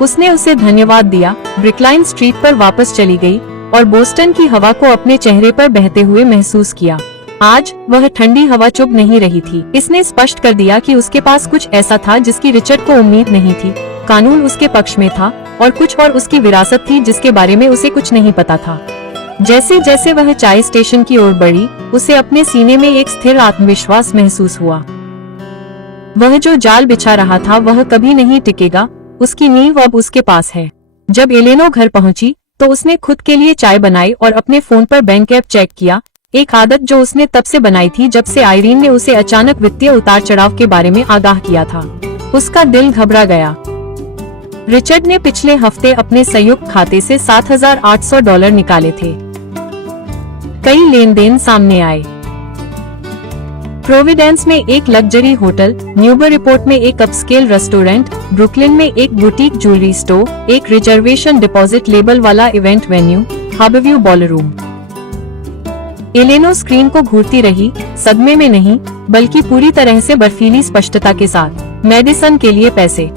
उसने उसे धन्यवाद दिया, ब्रिकलाइन स्ट्रीट पर वापस चली गई और बोस्टन की हवा को अपने चेहरे पर बहते हुए महसूस किया। आज वह ठंडी हवा चुभ नहीं रही थी। इसने स्पष्ट कर दिया कि उसके पास कुछ ऐसा था जिसकी रिचर्ड को उम्मीद नहीं थी। कानून उसके पक्ष में था और कुछ और उसकी विरासत थी जिसके बारे में उसे कुछ नहीं पता था। जैसे जैसे वह चाय स्टेशन की ओर बढ़ी, उसे अपने सीने में एक स्थिर आत्मविश्वास महसूस हुआ। वह जो जाल बिछा रहा था वह कभी नहीं टिकेगा, उसकी नींव अब उसके पास है। जब एलेनो घर पहुंची तो उसने खुद के लिए चाय बनाई और अपने फोन पर बैंक ऐप चेक किया, एक आदत जो उसने तब से बनाई थी जब से आइरीन ने उसे अचानक वित्तीय उतार चढ़ाव के बारे में आगाह किया था। उसका दिल घबरा गया। रिचर्ड ने पिछले हफ्ते अपने संयुक्त खाते से $7,800 निकाले थे। कई लेन देन सामने आए। प्रोविडेंस में एक लग्जरी होटल, न्यूबरपोर्ट में एक अपस्केल रेस्टोरेंट, ब्रुकलिन में एक बुटीक ज्वेलरी स्टोर, एक रिजर्वेशन डिपॉजिट लेबल वाला इवेंट वेन्यू, हार्बरव्यू बॉलरूम। एलेनो स्क्रीन को घूरती रही, सदमे में नहीं बल्कि पूरी तरह से बर्फीली स्पष्टता के साथ। मेडिसन के लिए पैसे,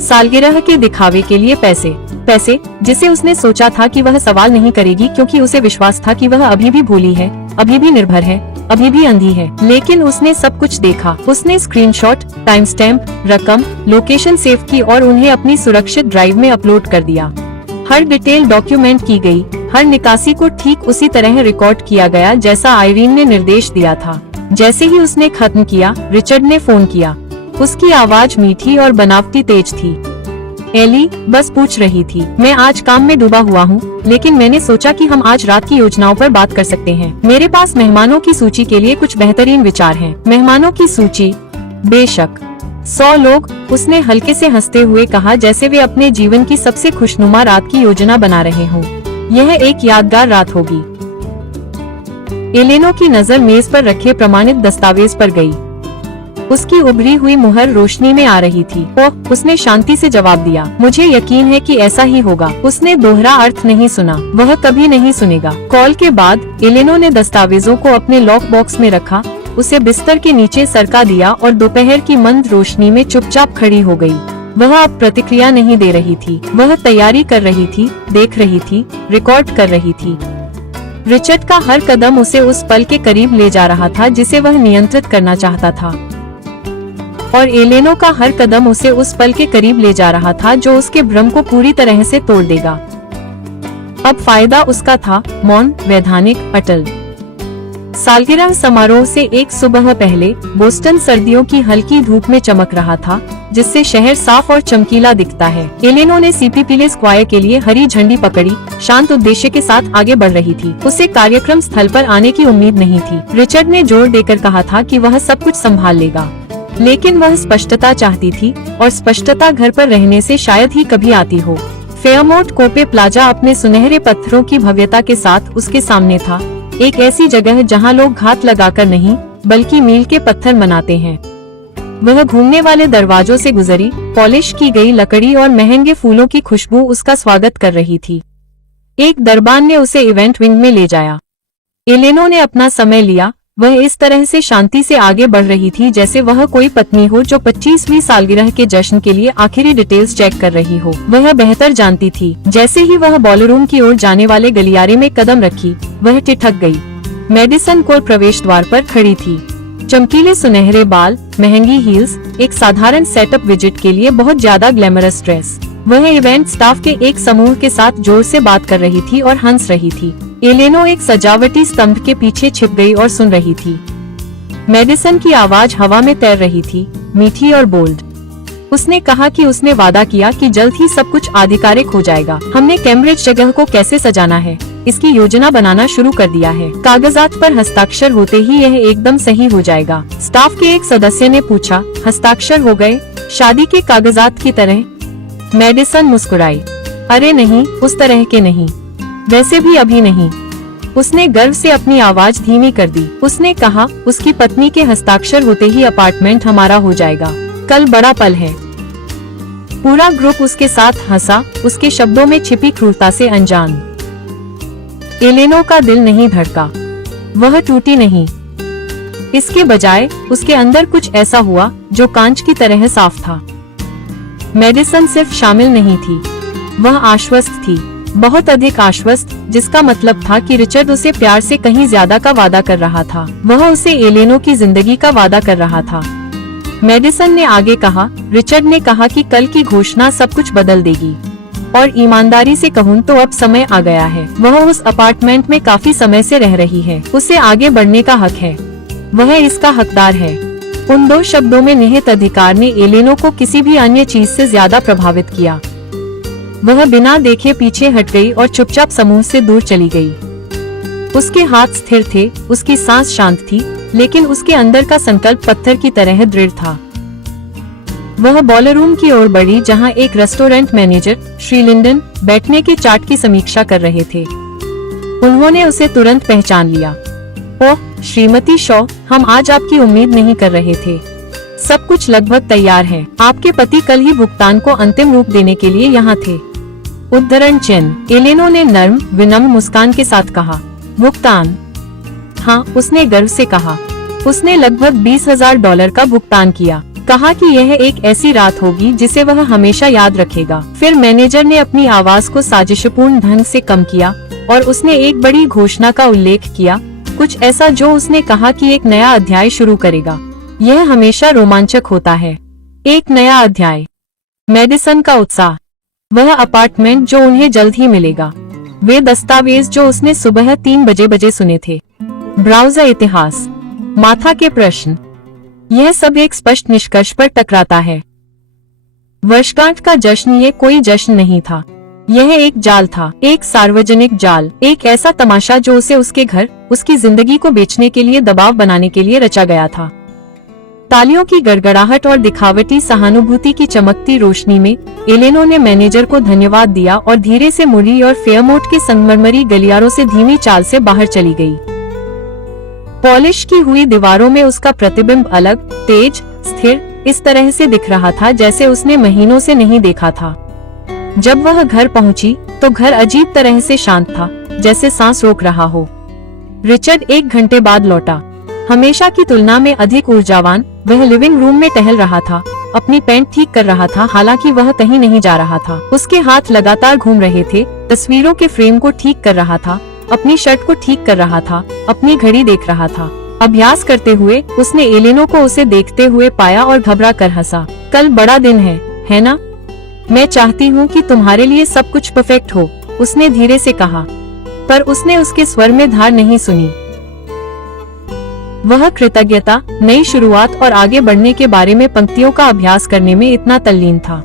सालगिरह के दिखावे के लिए पैसे, पैसे जिसे उसने सोचा था कि वह सवाल नहीं करेगी क्योंकि उसे विश्वास था कि वह अभी भी भोली है, अभी भी निर्भर है, अभी भी अंधी है। लेकिन उसने सब कुछ देखा। उसने स्क्रीनशॉट, टाइम स्टैम्प, रकम, लोकेशन सेव की और उन्हें अपनी सुरक्षित ड्राइव में अपलोड कर दिया। हर डिटेल डॉक्यूमेंट की गई, हर निकासी को ठीक उसी तरह रिकॉर्ड किया गया जैसा आइरीन ने निर्देश दिया था। जैसे ही उसने खत्म किया, रिचर्ड ने फोन किया। उसकी आवाज मीठी और बनावटी तेज थी। एली बस पूछ रही थी, मैं आज काम में डूबा हुआ हूँ, लेकिन मैंने सोचा कि हम आज रात की योजनाओं पर बात कर सकते हैं। मेरे पास मेहमानों की सूची के लिए कुछ बेहतरीन विचार हैं। मेहमानों की सूची? बेशक, 100 लोग, उसने हल्के से हंसते हुए कहा, जैसे वे अपने जीवन की सबसे खुशनुमा रात की योजना बना रहे हों। यह एक यादगार रात होगी। एलेनो की नजर मेज पर रखे प्रमाणित दस्तावेज पर गई। उसकी उभरी हुई मुहर रोशनी में आ रही थी। ओह, उसने शांति से जवाब दिया, मुझे यकीन है कि ऐसा ही होगा। उसने दोहरा अर्थ नहीं सुना, वह कभी नहीं सुनेगा। कॉल के बाद एलेनो ने दस्तावेजों को अपने लॉक बॉक्स में रखा, उसे बिस्तर के नीचे सरका दिया और दोपहर की मंद रोशनी में चुपचाप खड़ी हो गई। वह अब प्रतिक्रिया नहीं दे रही थी, वह तैयारी कर रही थी, देख रही थी, रिकॉर्ड कर रही थी। रिचर्ड का हर कदम उसे उस पल के करीब ले जा रहा था जिसे वह नियंत्रित करना चाहता था, और एलेनो का हर कदम उसे उस पल के करीब ले जा रहा था जो उसके भ्रम को पूरी तरह से तोड़ देगा। अब फायदा उसका था, मौन, वैधानिक, अटल। सालगिरह समारोह से एक सुबह पहले बोस्टन सर्दियों की हल्की धूप में चमक रहा था, जिससे शहर साफ और चमकीला दिखता है। एलेनो ने सीपीपीले स्क्वायर के लिए हरी झंडी पकड़ी, शांत उद्देश्य के साथ आगे बढ़ रही थी। उसे कार्यक्रम स्थल पर आने की उम्मीद नहीं थी। रिचर्ड ने जोर देकर कहा था कि वह सब कुछ संभाल लेगा, लेकिन वह स्पष्टता चाहती थी, और स्पष्टता घर पर रहने से शायद ही कभी आती हो। फेयरमोंट कोपे प्लाजा अपने सुनहरे पत्थरों की भव्यता के साथ उसके सामने था, एक ऐसी जगह जहां लोग घात लगाकर नहीं बल्कि मील के पत्थर मनाते हैं। वह घूमने वाले दरवाजों से गुजरी, पॉलिश की गई लकड़ी और महंगे फूलों की खुशबू उसका स्वागत कर रही थी। एक दरबान ने उसे इवेंट विंग में ले जाया। एलेनो ने अपना समय लिया, वह इस तरह से शांति से आगे बढ़ रही थी जैसे वह कोई पत्नी हो जो 25वीं सालगिरह के जश्न के लिए आखिरी डिटेल्स चेक कर रही हो। वह बेहतर जानती थी। जैसे ही वह बॉलरूम की ओर जाने वाले गलियारे में कदम रखी, वह ठिठक गई। मेडिसन कोर प्रवेश द्वार पर खड़ी थी। चमकीले सुनहरे बाल, महंगी हील्स, एक साधारण सेटअप विजिट के लिए बहुत ज्यादा ग्लैमरस ड्रेस। वह इवेंट स्टाफ के एक समूह के साथ जोर से बात कर रही थी और हंस रही थी। एलेनो एक सजावटी स्तंभ के पीछे छिप गई और सुन रही थी। मेडिसन की आवाज हवा में तैर रही थी, मीठी और बोल्ड। उसने कहा कि उसने वादा किया कि जल्द ही सब कुछ आधिकारिक हो जाएगा। हमने कैम्ब्रिज जगह को कैसे सजाना है, इसकी योजना बनाना शुरू कर दिया है। कागजात पर हस्ताक्षर होते ही यह एकदम सही हो जाएगा। स्टाफ के एक सदस्य ने पूछा, हस्ताक्षर हो गए, शादी के कागजात की तरह? मेडिसन मुस्कुराई, अरे नहीं, उस तरह के नहीं, वैसे भी अभी नहीं। उसने गर्व से अपनी आवाज धीमी कर दी। उसने कहा, उसकी पत्नी के हस्ताक्षर होते ही अपार्टमेंट हमारा हो जाएगा। कल बड़ा पल है। पूरा ग्रुप उसके साथ हंसा, उसके शब्दों में छिपी क्रूरता से अनजान। एलेनो का दिल नहीं धड़का, वह टूटी नहीं। इसके बजाय उसके अंदर कुछ ऐसा हुआ जो कांच की तरह साफ था। मेडिसन सिर्फ शामिल नहीं थी, वह आश्वस्त थी, बहुत अधिक आश्वस्त, जिसका मतलब था कि रिचर्ड उसे प्यार से कहीं ज्यादा का वादा कर रहा था। वह उसे एलेनो की जिंदगी का वादा कर रहा था। मेडिसन ने आगे कहा, रिचर्ड ने कहा कि कल की घोषणा सब कुछ बदल देगी। और ईमानदारी से कहूँ तो अब समय आ गया है। वह उस अपार्टमेंट में काफी समय से रह रही है, उसे आगे बढ़ने का हक है, वह इसका हकदार है। उन दो शब्दों में निहित अधिकार ने एलेनो को किसी भी अन्य चीज से ज्यादा प्रभावित किया। वह बिना देखे पीछे हट गई और चुपचाप समूह से दूर चली गई। उसके हाथ स्थिर थे, उसकी सांस शांत थी, लेकिन उसके अंदर का संकल्प पत्थर की तरह दृढ़ था। वह बॉयलर रूम की ओर बढ़ी जहां एक रेस्टोरेंट मैनेजर श्री लिंडन बैठने के चार्ट की समीक्षा कर रहे थे। उन्होंने उसे तुरंत पहचान लिया। ओह श्रीमती शॉ, हम आज आपकी उम्मीद नहीं कर रहे थे। सब कुछ लगभग तैयार है। आपके पति कल ही भुगतान को अंतिम रूप देने के लिए यहाँ थे। उद्धरण चिन्ह। एलेनो ने नर्म विनम्र मुस्कान के साथ कहा। भुगतान? हाँ, उसने गर्व से कहा। उसने लगभग $20,000 का भुगतान किया। कहा कि यह एक ऐसी रात होगी जिसे वह हमेशा याद रखेगा। फिर मैनेजर ने अपनी आवाज को साजिशपूर्ण ढंग से कम किया और उसने एक बड़ी घोषणा का उल्लेख किया, कुछ ऐसा जो उसने कहा कि एक नया अध्याय शुरू करेगा। यह हमेशा रोमांचक होता है। एक नया अध्याय। मेडिसन का उत्साह। वह अपार्टमेंट जो उन्हें जल्द ही मिलेगा। वे दस्तावेज जो उसने सुबह 3 बजे सुने थे। ब्राउज़र इतिहास। माथा के प्रश्न। यह सब एक स्पष्ट निष्कर्ष पर टकराता है। वर्षगांठ का जश्न ये कोई जश्न नहीं था। यह एक जाल था, एक सार्वजनिक जाल, एक ऐसा तमाशा जो उसे उसके घर, उसकी जिंदगी को बेचने के लिए दबाव बनाने के लिए रचा गया था। तालियों की गड़गड़ाहट और दिखावटी सहानुभूति की चमकती रोशनी में एलेनो ने मैनेजर को धन्यवाद दिया और धीरे से मुड़ी और फेयरमोंट के संगमरमरी गलियारों से धीमी चाल से बाहर चली गई। पॉलिश की हुई दीवारों में उसका प्रतिबिंब अलग, तेज, स्थिर इस तरह से दिख रहा था जैसे उसने महीनों से नहीं देखा था। जब वह घर पहुंची तो घर अजीब तरह से शांत था, जैसे सांस रोक रहा हो। रिचर्ड 1 घंटे बाद लौटा। हमेशा की तुलना में अधिक ऊर्जावान। वह लिविंग रूम में टहल रहा था, अपनी पैंट ठीक कर रहा था, हालांकि वह कहीं नहीं जा रहा था। उसके हाथ लगातार घूम रहे थे, तस्वीरों के फ्रेम को ठीक कर रहा था, अपनी शर्ट को ठीक कर रहा था, अपनी घड़ी देख रहा था। अभ्यास करते हुए उसने एलेनो को उसे देखते हुए पाया और घबरा कर हंसा। कल बड़ा दिन है ना? मैं चाहती हूँ कि तुम्हारे लिए सब कुछ परफेक्ट हो, उसने धीरे से कहा, पर उसने उसके स्वर में धार नहीं सुनी। वह कृतज्ञता, नई शुरुआत और आगे बढ़ने के बारे में पंक्तियों का अभ्यास करने में इतना तल्लीन था।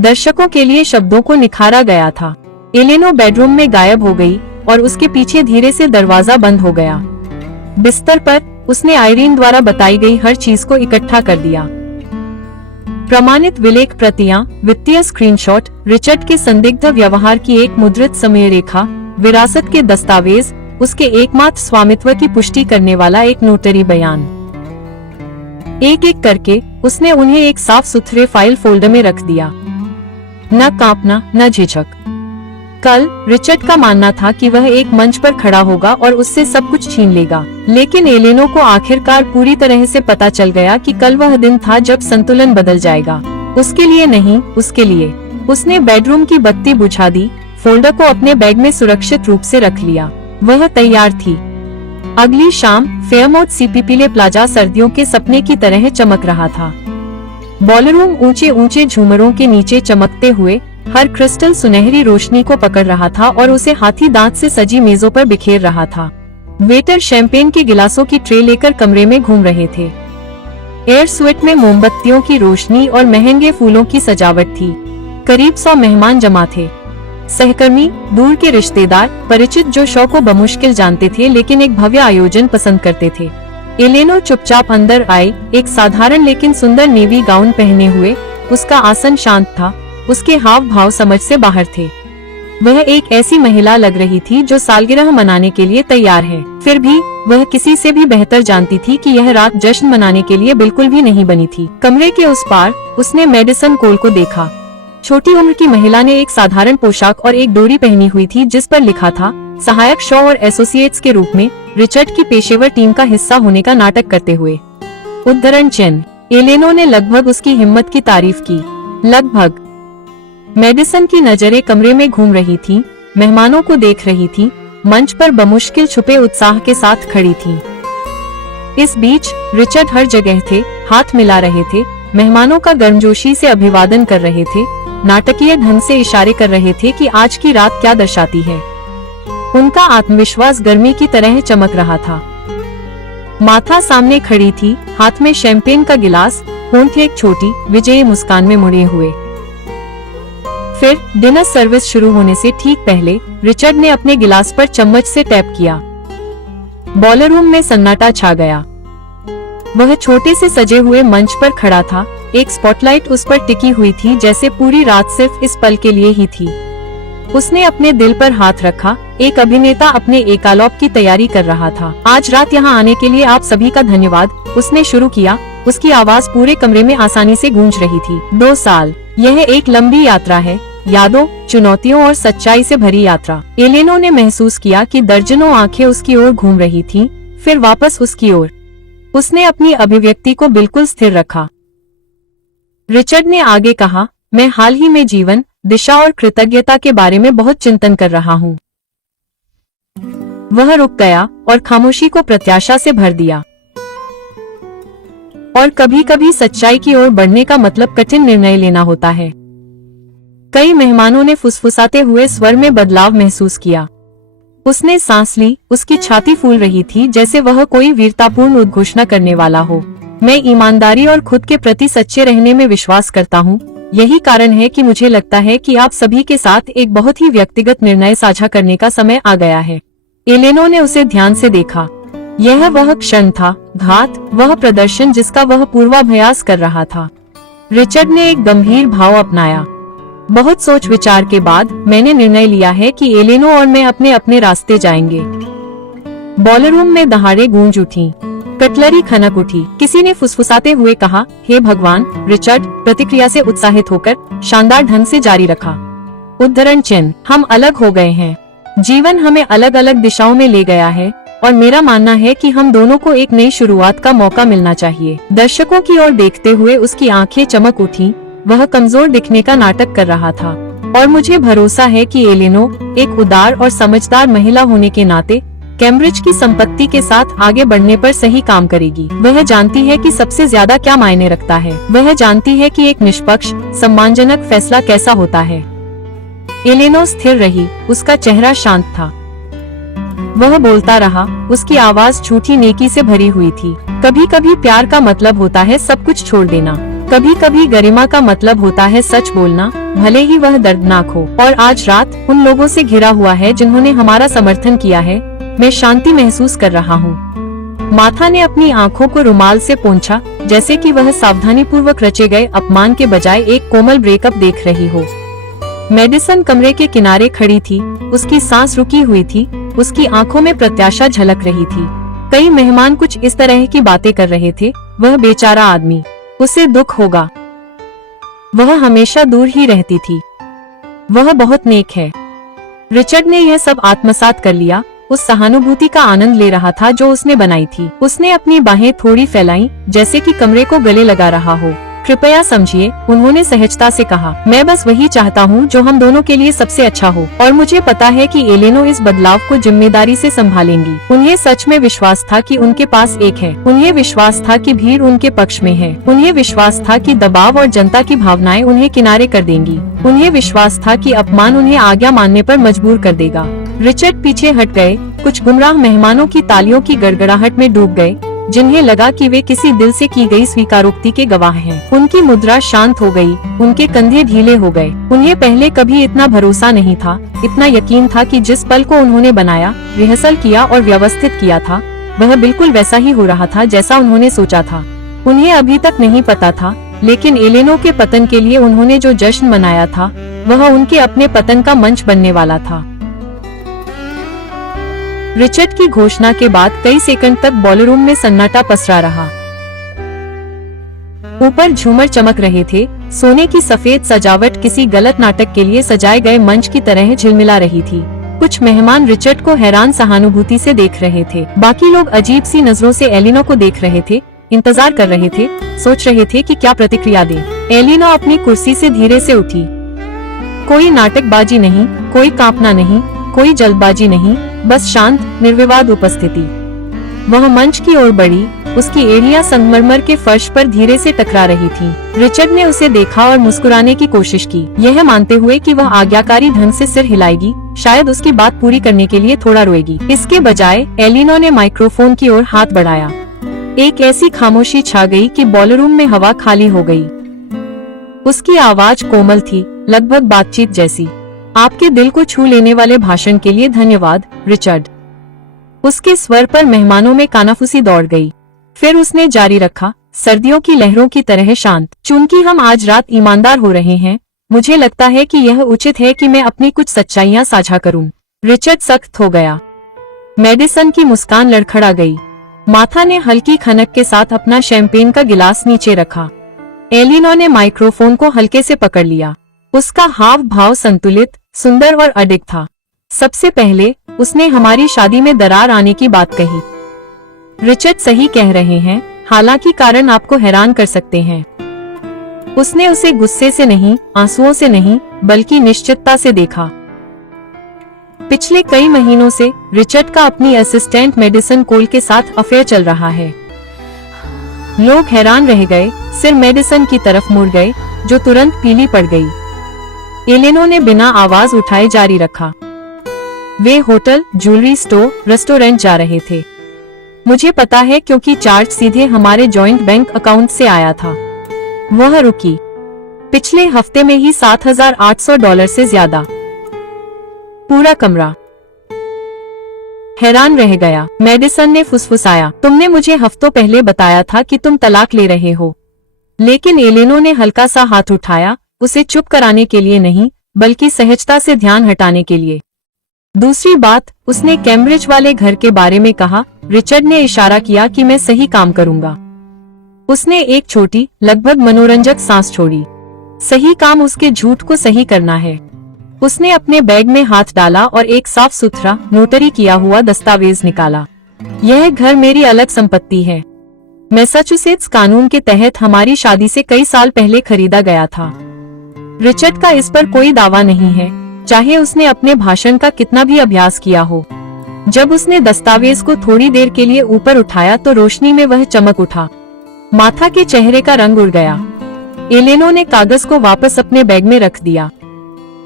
दर्शकों के लिए शब्दों को निखारा गया था। एलेनो बेडरूम में गायब हो गई और उसके पीछे धीरे से दरवाजा बंद हो गया। बिस्तर पर उसने आयरीन द्वारा बताई गई हर चीज को इकट्ठा कर दिया। प्रमाणित विलेख प्रतियां, वित्तीय स्क्रीनशॉट, रिचर्ड के संदिग्ध व्यवहार की एक मुद्रित समय रेखा, विरासत के दस्तावेज, उसके एकमात्र स्वामित्व की पुष्टि करने वाला एक नोटरी बयान। एक एक करके उसने उन्हें एक साफ सुथरे फाइल फोल्डर में रख दिया। न कांपना, न झिझक। कल रिचर्ड का मानना था कि वह एक मंच पर खड़ा होगा और उससे सब कुछ छीन लेगा, लेकिन एलेनो को आखिरकार पूरी तरह से पता चल गया कि कल वह दिन था जब संतुलन बदल जाएगा। उसके लिए नहीं, उसके लिए। उसने बेडरूम की बत्ती बुझा दी, फोल्डर को अपने बैग में सुरक्षित रूप से रख लिया। वह तैयार थी। अगली शाम फेयरमोंट सीपीपीले प्लाजा सर्दियों के सपने की तरह चमक रहा था। बॉलरूम ऊंचे ऊंचे झूमरों के नीचे चमकते हुए हर क्रिस्टल सुनहरी रोशनी को पकड़ रहा था और उसे हाथी दांत से सजी मेजों पर बिखेर रहा था। वेटर शैंपेन के गिलासों की ट्रे लेकर कमरे में घूम रहे थे। एयर स्विट में मोमबत्तियों की रोशनी और महंगे फूलों की सजावट थी। करीब 100 मेहमान जमा थे। सहकर्मी, दूर के रिश्तेदार, परिचित जो शो को बमुश्किल जानते थे लेकिन एक भव्य आयोजन पसंद करते थे। एलेनो चुपचाप अंदर आई, एक साधारण लेकिन सुंदर नेवी गाउन पहने हुए। उसका आसन शांत था, उसके हाव भाव समझ से बाहर थे। वह एक ऐसी महिला लग रही थी जो सालगिरह मनाने के लिए तैयार है। फिर भी वह किसी से भी बेहतर जानती थी कि यह रात जश्न मनाने के लिए बिल्कुल भी नहीं बनी थी। कमरे के उस पार उसने मेडिसन कोल को देखा। छोटी उम्र की महिला ने एक साधारण पोशाक और एक डोरी पहनी हुई थी जिस पर लिखा था, सहायक शॉ और एसोसिएट्स के रूप में रिचर्ड की पेशेवर टीम का हिस्सा होने का नाटक करते हुए। उद्धरण चिन्ह। एलेनो ने लगभग उसकी हिम्मत की तारीफ की। लगभग। मेडिसन की नजरें कमरे में घूम रही थीं, मेहमानों को देख रही थीं, मंच पर बमुश्किल छुपे उत्साह के साथ खड़ी थीं। इस बीच रिचर्ड हर जगह थे, हाथ मिला रहे थे, मेहमानों का गर्मजोशी से अभिवादन कर रहे थे, नाटकीय ढंग से इशारे कर रहे थे कि आज की रात क्या दर्शाती है। उनका आत्मविश्वास गर्मी की तरह चमक रहा था। माथा सामने खड़ी थी, हाथ में शैंपेन का गिलास, होंठ एक छोटी विजयी मुस्कान में मुड़े हुए। फिर डिनर सर्विस शुरू होने से ठीक पहले रिचर्ड ने अपने गिलास पर चम्मच से टैप किया। बॉलर रूम में सन्नाटा छा गया। वह छोटे से सजे हुए मंच पर खड़ा था, एक स्पॉटलाइट उस पर टिकी हुई थी जैसे पूरी रात सिर्फ इस पल के लिए ही थी। उसने अपने दिल पर हाथ रखा, एक अभिनेता अपने एकालौप की तैयारी कर रहा था। आज रात यहाँ आने के लिए आप सभी का धन्यवाद, उसने शुरू किया। उसकी आवाज पूरे कमरे में आसानी से गूंज रही थी। 2 साल, यह एक लंबी यात्रा है, यादों, चुनौतियों और सच्चाई से भरी यात्रा। एलेनो ने महसूस किया कि दर्जनों आंखें उसकी ओर घूम रही थीं, फिर वापस उसकी ओर। उसने अपनी अभिव्यक्ति को बिल्कुल स्थिर रखा। रिचर्ड ने आगे कहा, मैं हाल ही में जीवन, दिशा और कृतज्ञता के बारे में बहुत चिंतन कर रहा हूँ। वह रुक गया और खामोशी को प्रत्याशा से भर दिया। और कभी कभी सच्चाई की ओर बढ़ने का मतलब कठिन निर्णय लेना होता है। कई मेहमानों ने फुसफुसाते हुए स्वर में बदलाव महसूस किया। उसने सांस ली, उसकी छाती फूल रही थी जैसे वह कोई वीरतापूर्ण उद्घोषणा करने वाला हो। मैं ईमानदारी और खुद के प्रति सच्चे रहने में विश्वास करता हूँ। यही कारण है कि मुझे लगता है कि आप सभी के साथ एक बहुत ही व्यक्तिगत निर्णय साझा करने का समय आ गया है। एलेनो ने उसे ध्यान से देखा। यह वह क्षण था, घात, वह प्रदर्शन जिसका वह पूर्वाभ्यास कर रहा था। रिचर्ड ने एक गंभीर भाव अपनाया। बहुत सोच विचार के बाद मैंने निर्णय लिया है कि एलेनो और मैं अपने अपने रास्ते जाएंगे। बॉलर रूम में दहाड़े गूंज उठी, कटलरी खनक उठी। किसी ने फुसफुसाते हुए कहा, हे भगवान। रिचर्ड प्रतिक्रिया से उत्साहित होकर शानदार ढंग से जारी रखा, उद्धरण चिन्ह, हम अलग हो गए हैं। जीवन हमें अलग अलग दिशाओं में ले गया है और मेरा मानना है कि हम दोनों को एक नई शुरुआत का मौका मिलना चाहिए। दर्शकों की ओर देखते हुए उसकी आंखें चमक उठी। वह कमजोर दिखने का नाटक कर रहा था और मुझे भरोसा है कि एलेनो एक उदार और समझदार महिला होने के नाते कैम्ब्रिज की संपत्ति के साथ आगे बढ़ने पर सही काम करेगी। वह जानती है कि सबसे ज्यादा क्या मायने रखता है। वह जानती है कि एक निष्पक्ष, सम्मानजनक फैसला कैसा होता है। एलेनो स्थिर रही, उसका चेहरा शांत था। वह बोलता रहा, उसकी आवाज झूठी नेकी से भरी हुई थी। कभी कभी प्यार का मतलब होता है सब कुछ छोड़ देना। कभी कभी गरिमा का मतलब होता है सच बोलना, भले ही वह दर्दनाक हो। और आज रात उन लोगों से घिरा हुआ है जिन्होंने हमारा समर्थन किया है। मैं शांति महसूस कर रहा हूँ। माथा ने अपनी आंखों को रुमाल से पोंछा, जैसे कि वह सावधानी पूर्वक रचे गए अपमान के बजाय एक कोमल ब्रेकअप देख रही हो। मेडिसन कमरे के किनारे खड़ी थी, उसकी सांस रुकी हुई थी, उसकी आंखों में प्रत्याशा झलक रही थी। कई मेहमान कुछ इस तरह की बातें कर रहे थे, वह बेचारा आदमी, उसे दुख होगा। वह हमेशा दूर ही रहती थी। वह बहुत नेक है। रिचर्ड ने यह सब आत्मसात कर लिया, उस सहानुभूति का आनंद ले रहा था जो उसने बनाई थी। उसने अपनी बाहें थोड़ी फैलाई, जैसे कि कमरे को गले लगा रहा हो। कृपया समझिए, उन्होंने सहजता से कहा, मैं बस वही चाहता हूँ जो हम दोनों के लिए सबसे अच्छा हो। और मुझे पता है कि एलेनो इस बदलाव को जिम्मेदारी से संभालेंगी। उन्हें सच में विश्वास था कि उनके पास एक है। उन्हें विश्वास था कि भीड़ उनके पक्ष में है। उन्हें विश्वास था कि दबाव और जनता की भावनाएं उन्हें किनारे कर देंगी। उन्हें विश्वास था कि अपमान उन्हें आज्ञा मानने पर मजबूर कर देगा। रिचर्ड पीछे हट गए, कुछ गुमराह मेहमानों की तालियों की गड़गड़ाहट में डूब गए, जिन्हें लगा कि वे किसी दिल से की गई स्वीकारोक्ति के गवाह हैं। उनकी मुद्रा शांत हो गई, उनके कंधे ढीले हो गए। उन्हें पहले कभी इतना भरोसा नहीं था, इतना यकीन था कि जिस पल को उन्होंने बनाया, रिहर्सल किया और व्यवस्थित किया था, वह बिल्कुल वैसा ही हो रहा था जैसा उन्होंने सोचा था। उन्हें अभी तक नहीं पता था, लेकिन एलेनो के पतन के लिए उन्होंने जो जश्न मनाया था, वह उनके अपने पतन का मंच बनने वाला था। रिचर्ड की घोषणा के बाद कई सेकंड तक बॉलर रूम में सन्नाटा पसरा रहा। ऊपर झूमर चमक रहे थे, सोने की सफेद सजावट किसी गलत नाटक के लिए सजाए गए मंच की तरह झिलमिला रही थी। कुछ मेहमान रिचर्ड को हैरान सहानुभूति से देख रहे थे, बाकी लोग अजीब सी नजरों से एलिनो को देख रहे थे, इंतजार कर रहे थे, सोच रहे थे कि क्या प्रतिक्रिया दे। एलिनो अपनी कुर्सी से धीरे से उठी। कोई नाटकबाजी नहीं, कोई कांपना नहीं, कोई जल्दबाजी नहीं, बस शांत, निर्विवाद उपस्थिति। वह मंच की ओर बढ़ी, उसकी एड़ियां संगमरमर के फर्श पर धीरे से टकरा रही थीं। रिचर्ड ने उसे देखा और मुस्कुराने की कोशिश की, यह मानते हुए कि वह आज्ञाकारी ढंग से सिर हिलाएगी, शायद उसकी बात पूरी करने के लिए थोड़ा रोएगी। इसके बजाय एलिनो ने माइक्रोफोन की ओर हाथ बढ़ाया। एक ऐसी खामोशी छा गई कि बॉलरूम में हवा खाली हो गई। उसकी आवाज कोमल थी, लगभग बातचीत जैसी। आपके दिल को छू लेने वाले भाषण के लिए धन्यवाद, रिचर्ड। उसके स्वर पर मेहमानों में कानाफूसी दौड़ गई। फिर उसने जारी रखा, सर्दियों की लहरों की तरह शांत। चूंकि हम आज रात ईमानदार हो रहे हैं, मुझे लगता है कि यह उचित है कि मैं अपनी कुछ सच्चाइयां साझा करूं। रिचर्ड सख्त हो गया। मेडिसन की मुस्कान लड़खड़ा गई। माथा ने हल्की खनक के साथ अपना शैंपेन का गिलास नीचे रखा। एलिनो ने माइक्रोफोन को हल्के से पकड़ लिया। उसका हाव भाव संतुलित, सुंदर और अडिग था। सबसे पहले उसने हमारी शादी में दरार आने की बात कही। रिचर्ड सही कह रहे हैं, हालांकि कारण आपको हैरान कर सकते हैं। उसने उसे गुस्से से नहीं, आंसुओं से नहीं, बल्कि निश्चितता से देखा। पिछले कई महीनों से रिचर्ड का अपनी असिस्टेंट मेडिसन कोल के साथ अफेयर चल रहा है। लोग हैरान रह गए, सिर मेडिसन की तरफ मुड़ गए, जो तुरंत पीली पड़ गई। एलेनो ने बिना आवाज उठाए जारी रखा। वे होटल, ज्वेलरी स्टोर, रेस्टोरेंट जा रहे थे। मुझे पता है क्योंकि चार्ज सीधे हमारे जॉइंट बैंक अकाउंट से आया था। वह रुकी। पिछले हफ्ते में ही $7,800 से ज्यादा। पूरा कमरा हैरान रह गया। मेडिसन ने फुसफुसाया, तुमने मुझे हफ्तों पहले बताया था कि तुम तलाक ले रहे हो। लेकिन एलेनो ने हल्का सा हाथ उठाया, उसे चुप कराने के लिए नहीं, बल्कि सहजता से ध्यान हटाने के लिए। दूसरी बात, उसने कैम्ब्रिज वाले घर के बारे में कहा। रिचर्ड ने इशारा किया कि मैं सही काम करूंगा। उसने एक छोटी, लगभग मनोरंजक सांस छोड़ी। सही काम उसके झूठ को सही करना है। उसने अपने बैग में हाथ डाला और एक साफ सुथरा, नोटरी किया हुआ दस्तावेज निकाला। यह घर मेरी अलग संपत्ति है। मैसाचुसेट्स कानून के तहत हमारी शादी से कई साल पहले खरीदा गया था। रिचर्ड का इस पर कोई दावा नहीं है, चाहे उसने अपने भाषण का कितना भी अभ्यास किया हो। जब उसने दस्तावेज को थोड़ी देर के लिए ऊपर उठाया तो रोशनी में वह चमक उठा। माथा के चेहरे का रंग उड़ गया। एलेनो ने कागज को वापस अपने बैग में रख दिया।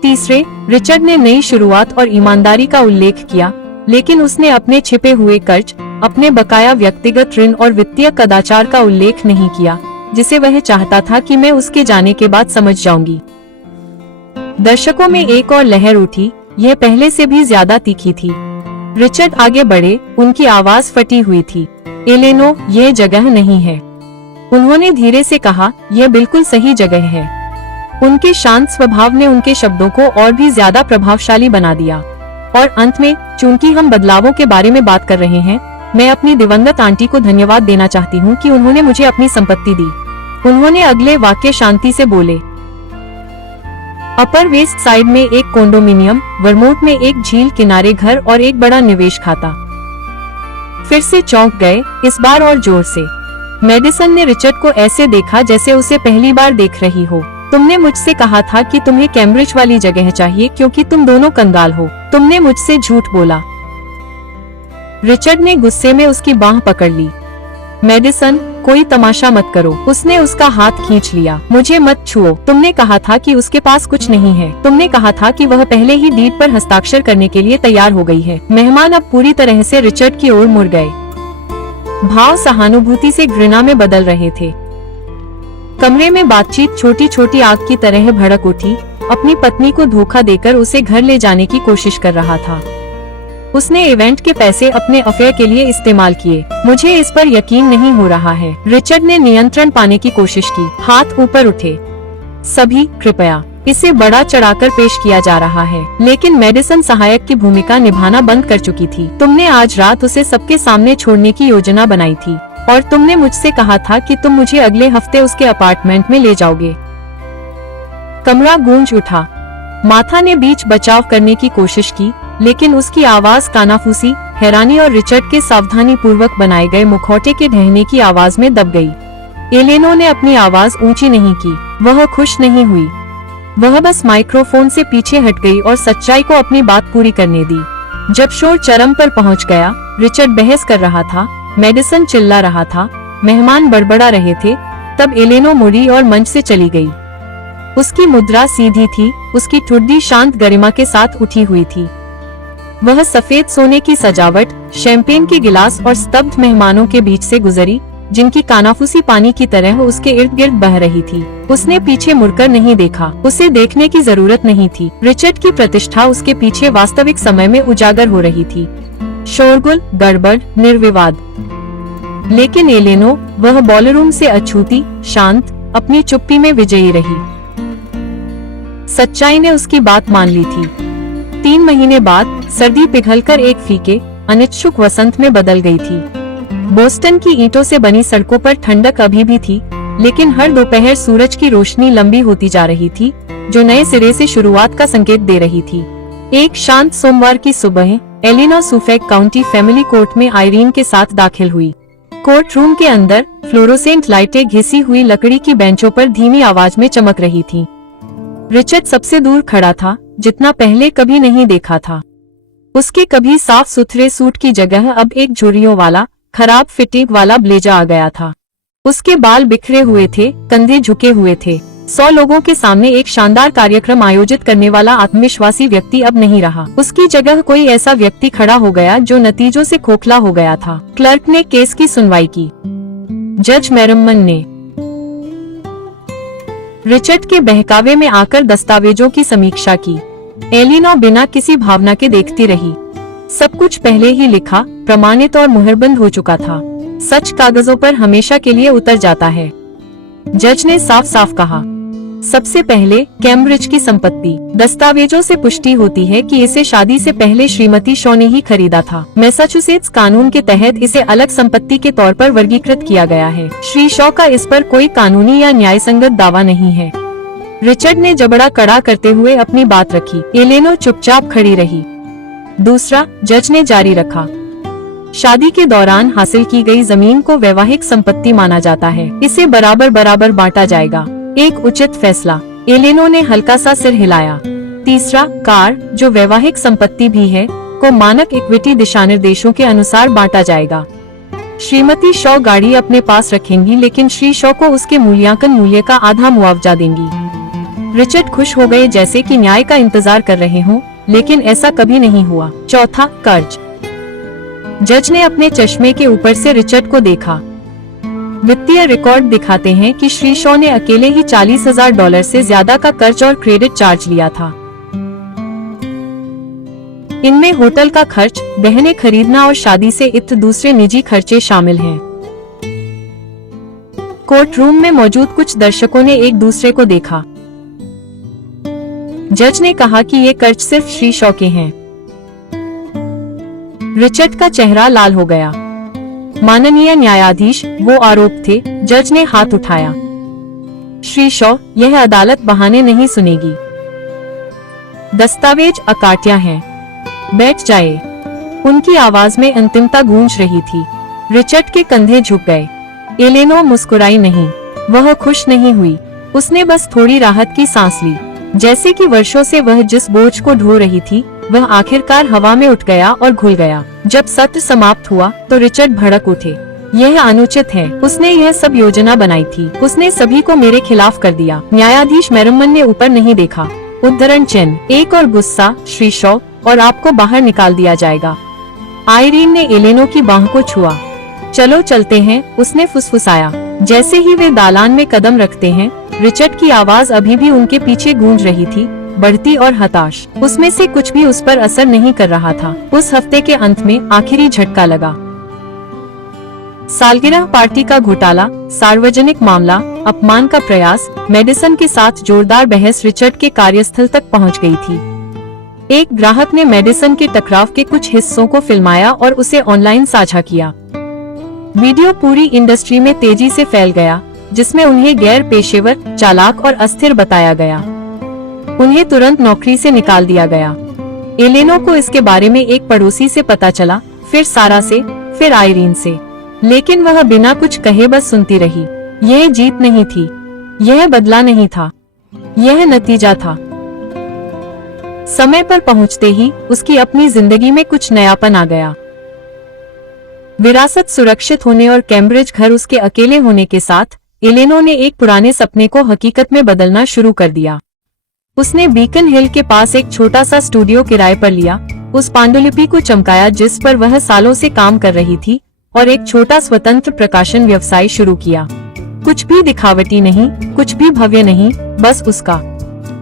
तीसरे, रिचर्ड ने नई शुरुआत और ईमानदारी का उल्लेख किया, लेकिन उसने अपने छिपे हुए कर्ज, अपने बकाया व्यक्तिगत ऋण और वित्तीय कदाचार का उल्लेख नहीं किया, जिसे वह चाहता था कि मैं उसके जाने के बाद समझ जाऊंगी। दर्शकों में एक और लहर उठी, यह पहले से भी ज्यादा तीखी थी। रिचर्ड आगे बढ़े, उनकी आवाज फटी हुई थी। एलेनो, यह जगह नहीं है। उन्होंने धीरे से कहा, यह बिल्कुल सही जगह है। उनके शांत स्वभाव ने उनके शब्दों को और भी ज्यादा प्रभावशाली बना दिया। और अंत में, चूंकि हम बदलावों के बारे में बात कर रहे हैं, मैं अपनी दिवंगत आंटी को धन्यवाद देना चाहती हूँ कि उन्होंने मुझे अपनी संपत्ति दी। उन्होंने अगले वाक्य शांति से बोले। अपर वेस्ट साइड में एक कॉन्डोमिनियम, वर्मोंट में एक झील किनारे घर और एक बड़ा निवेश खाता। फिर से चौंक गए, इस बार और जोर से। मेडिसन ने रिचर्ड को ऐसे देखा जैसे उसे पहली बार देख रही हो। तुमने मुझसे कहा था कि तुम्हें कैम्ब्रिज वाली जगह चाहिए क्योंकि तुम दोनों कंगाल हो। तुमने मुझसे झूठ बोला। रिचर्ड ने गुस्से में उसकी बांह पकड़ ली। मेडिसन, कोई तमाशा मत करो। उसने उसका हाथ खींच लिया। मुझे मत छुओ। तुमने कहा था कि उसके पास कुछ नहीं है। तुमने कहा था कि वह पहले ही डीड पर हस्ताक्षर करने के लिए तैयार हो गई है। मेहमान अब पूरी तरह से रिचर्ड की ओर मुड़ गए। भाव सहानुभूति से घृणा में बदल रहे थे। कमरे में बातचीत छोटी छोटी आग की तरह भड़क उठी। अपनी पत्नी को धोखा देकर उसे घर ले जाने की कोशिश कर रहा था। उसने इवेंट के पैसे अपने अफेयर के लिए इस्तेमाल किए। मुझे इस पर यकीन नहीं हो रहा है। रिचर्ड ने नियंत्रण पाने की कोशिश की। हाथ ऊपर उठे। सभी, कृपया। इसे बड़ा चढ़ाकर पेश किया जा रहा है, लेकिन मेडिसन सहायक की भूमिका निभाना बंद कर चुकी थी। तुमने आज रात उसे सबके सामने छोड़ने की योजना बनाई थी और तुमने मुझसे कहा था कि तुम मुझे अगले हफ्ते उसके अपार्टमेंट में ले जाओगे। कमरा गूंज उठा। माथा ने बीच बचाव करने की कोशिश की, लेकिन उसकी आवाज कानाफूसी, हैरानी और रिचर्ड के सावधानी पूर्वक बनाए गए मुखौटे के ढहने की आवाज में दब गई। एलेनो ने अपनी आवाज ऊंची नहीं की। वह खुश नहीं हुई। वह बस माइक्रोफोन से पीछे हट गई और सच्चाई को अपनी बात पूरी करने दी। जब शोर चरम पर पहुंच गया, रिचर्ड बहस कर रहा था, मेडिसन चिल्ला रहा था, मेहमान बड़बड़ा रहे थे। तब एलेनो मुड़ी और मंच से चली गई। उसकी मुद्रा सीधी थी, उसकी ठुड्डी शांत गरिमा के साथ उठी हुई थी। वह सफेद सोने की सजावट, शैंपेन के गिलास और स्तब्ध मेहमानों के बीच से गुजरी, जिनकी कानाफूसी पानी की तरह उसके इर्द गिर्द बह रही थी। उसने पीछे मुड़कर नहीं देखा, उसे देखने की जरूरत नहीं थी। रिचर्ड की प्रतिष्ठा उसके पीछे वास्तविक समय में उजागर हो रही थी। शोरगुल, गड़बड़, निर्विवाद। लेकिन एलेनो, वह बॉलरूम से अछूती, शांत, अपनी चुप्पी में विजयी रही। सच्चाई ने उसकी बात मान ली थी। 3 महीने बाद सर्दी पिघलकर एक फीके, अनिच्छुक वसंत में बदल गई थी। बोस्टन की ईंटों से बनी सड़कों पर ठंडक अभी भी थी, लेकिन हर दोपहर सूरज की रोशनी लंबी होती जा रही थी, जो नए सिरे से शुरुआत का संकेत दे रही थी। एक शांत सोमवार की सुबह एलिना सुफेक काउंटी फैमिली कोर्ट में आयरीन के साथ दाखिल हुई। कोर्ट रूम के अंदर फ्लोरोसेंट लाइटें घिसी हुई लकड़ी की बेंचों पर धीमी आवाज में चमक रही थीं। रिचर्ड सबसे दूर खड़ा था, जितना पहले कभी नहीं देखा था। उसके कभी साफ सुथरे सूट की जगह अब एक झुर्रियों वाला, खराब फिटिंग वाला ब्लेजर आ गया था। उसके बाल बिखरे हुए थे, कंधे झुके हुए थे। 100 लोगों के सामने एक शानदार कार्यक्रम आयोजित करने वाला आत्मविश्वासी व्यक्ति अब नहीं रहा। उसकी जगह कोई ऐसा व्यक्ति खड़ा हो गया जो नतीजों से खोखला हो गया था। क्लर्क ने केस की सुनवाई की। जज मेरमन ने रिचर्ड के बहकावे में आकर दस्तावेजों की समीक्षा की। एलिना बिना किसी भावना के देखती रही। सब कुछ पहले ही लिखा, प्रमाणित और मुहरबंद हो चुका था। सच कागजों पर हमेशा के लिए उतर जाता है। जज ने साफ साफ कहा। सबसे पहले कैम्ब्रिज की संपत्ति। दस्तावेजों से पुष्टि होती है कि इसे शादी से पहले श्रीमती शॉ ने ही खरीदा था। मैसाचुसेट्स कानून के तहत इसे अलग संपत्ति के तौर पर वर्गीकृत किया गया है। श्री शॉ का इस पर कोई कानूनी या न्यायसंगत दावा नहीं है। रिचर्ड ने जबड़ा कड़ा करते हुए अपनी बात रखी। एलेनो चुपचाप खड़ी रही। दूसरा, जज ने जारी रखा, शादी के दौरान हासिल की गई जमीन को वैवाहिक संपत्ति माना जाता है। इसे बराबर बराबर बांटा जाएगा। एक उचित फैसला। एलेनो ने हल्का सा सिर हिलाया। तीसरा, कार, जो वैवाहिक संपत्ति भी है, को मानक इक्विटी दिशानिर्देशों के अनुसार बांटा जाएगा। श्रीमती शॉ गाड़ी अपने पास रखेंगी, लेकिन श्री शॉ को उसके मूल्यांकन मूल्य का आधा मुआवजा देंगी। रिचर्ड खुश हो गए, जैसे कि न्याय का इंतजार कर रहे हों, लेकिन ऐसा कभी नहीं हुआ। चौथा, कर्ज। जज ने अपने चश्मे के ऊपर से रिचर्ड को देखा। वित्तीय रिकॉर्ड दिखाते हैं कि श्री शॉ ने अकेले ही $40,000 से ज्यादा का कर्ज और क्रेडिट चार्ज लिया था। इनमें होटल का खर्च, गहने खरीदना और शादी से इतर दूसरे निजी खर्चे शामिल हैं। कोर्ट रूम में मौजूद कुछ दर्शकों ने एक दूसरे को देखा। जज ने कहा कि ये कर्ज सिर्फ श्री शॉ के हैं। रिचर्ड का चेहरा लाल हो गया। माननीय न्यायाधीश, वो आरोप थे। जज ने हाथ उठाया। श्री शॉ, यह अदालत बहाने नहीं सुनेगी। दस्तावेज अकाट्या हैं। बैठ जाए। उनकी आवाज में अंतिमता गूंज रही थी। रिचर्ड के कंधे झुक गए। एलेनो मुस्कुराई नहीं। वह खुश नहीं हुई। उसने बस थोड़ी राहत की सांस ली, जैसे कि वर्षों से वह जिस बोझ को ढो रही थी, वह आखिरकार हवा में उठ गया और घुल गया। जब सत्र समाप्त हुआ तो रिचर्ड भड़क उठे। यह अनुचित है। उसने यह सब योजना बनाई थी। उसने सभी को मेरे खिलाफ कर दिया। न्यायाधीश मेरमन ने ऊपर नहीं देखा। उद्धरण चिन्ह। एक और गुस्सा, श्री शॉ, और आपको बाहर निकाल दिया जाएगा। आयरीन ने एलेनो की बाह को छुआ। चलो चलते हैं, उसने फुसफुसाया। जैसे ही वे दालान में कदम रखते हैं, रिचर्ड की आवाज अभी भी उनके पीछे गूंज रही थी, बढ़ती और हताश। उसमें से कुछ भी उस पर असर नहीं कर रहा था। उस हफ्ते के अंत में आखिरी झटका लगा। सालगिरह पार्टी का घोटाला, सार्वजनिक मामला, अपमान का प्रयास, मेडिसन के साथ जोरदार बहस रिचर्ड के कार्यस्थल तक पहुंच गई थी। एक ग्राहक ने मेडिसन के टकराव के कुछ हिस्सों को फिल्माया और उसे ऑनलाइन साझा किया। वीडियो पूरी इंडस्ट्री में तेजी से फैल गया, जिसमें उन्हें गैर पेशेवर, चालाक और अस्थिर बताया गया। उन्हें तुरंत नौकरी से निकाल दिया गया। एलेनो को इसके बारे में एक पड़ोसी से पता चला, फिर सारा से, फिर आयरीन से। लेकिन वह बिना कुछ कहे बस सुनती रही। यह जीत नहीं थी, यह बदला नहीं था, यह नतीजा था। समय पर पहुंचते ही उसकी अपनी जिंदगी में कुछ नयापन आ गया। विरासत सुरक्षित होने और कैम्ब्रिज घर उसके अकेले होने के साथ एलेनोर ने एक पुराने सपने को हकीकत में बदलना शुरू कर दिया। उसने बीकन हिल के पास एक छोटा सा स्टूडियो किराए पर लिया, उस पांडुलिपि को चमकाया जिस पर वह सालों से काम कर रही थी और एक छोटा स्वतंत्र प्रकाशन व्यवसाय शुरू किया। कुछ भी दिखावटी नहीं, कुछ भी भव्य नहीं, बस उसका।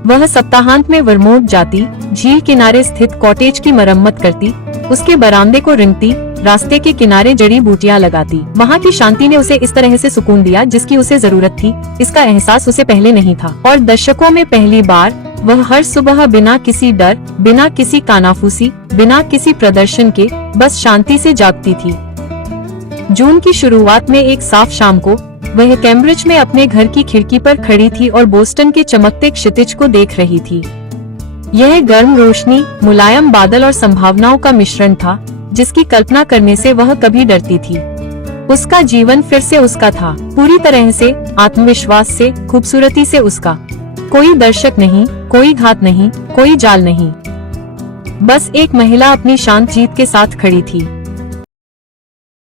वह सप्ताहांत में वर्मोंट जाती, झील किनारे स्थित कॉटेज की मरम्मत करती, उसके बरामदे को रिंगती, रास्ते के किनारे जड़ी बूटियां लगाती। वहाँ की शांति ने उसे इस तरह से सुकून दिया जिसकी उसे जरूरत थी। इसका एहसास उसे पहले नहीं था और दशकों में पहली बार वह हर सुबह बिना किसी डर, बिना किसी कानाफूसी, बिना किसी प्रदर्शन के बस शांति से जागती थी। जून की शुरुआत में एक साफ शाम को वह कैम्ब्रिज में अपने घर की खिड़की पर खड़ी थी और बोस्टन के चमकते क्षितिज को देख रही थी। यह गर्म रोशनी, मुलायम बादल और संभावनाओं का मिश्रण था जिसकी कल्पना करने से वह कभी डरती थी। उसका जीवन फिर से उसका था, पूरी तरह से, आत्मविश्वास से, खूबसूरती से उसका। कोई दर्शक नहीं, कोई घात नहीं, कोई जाल नहीं। बस एक महिला अपनी शांत जीत के साथ खड़ी थी।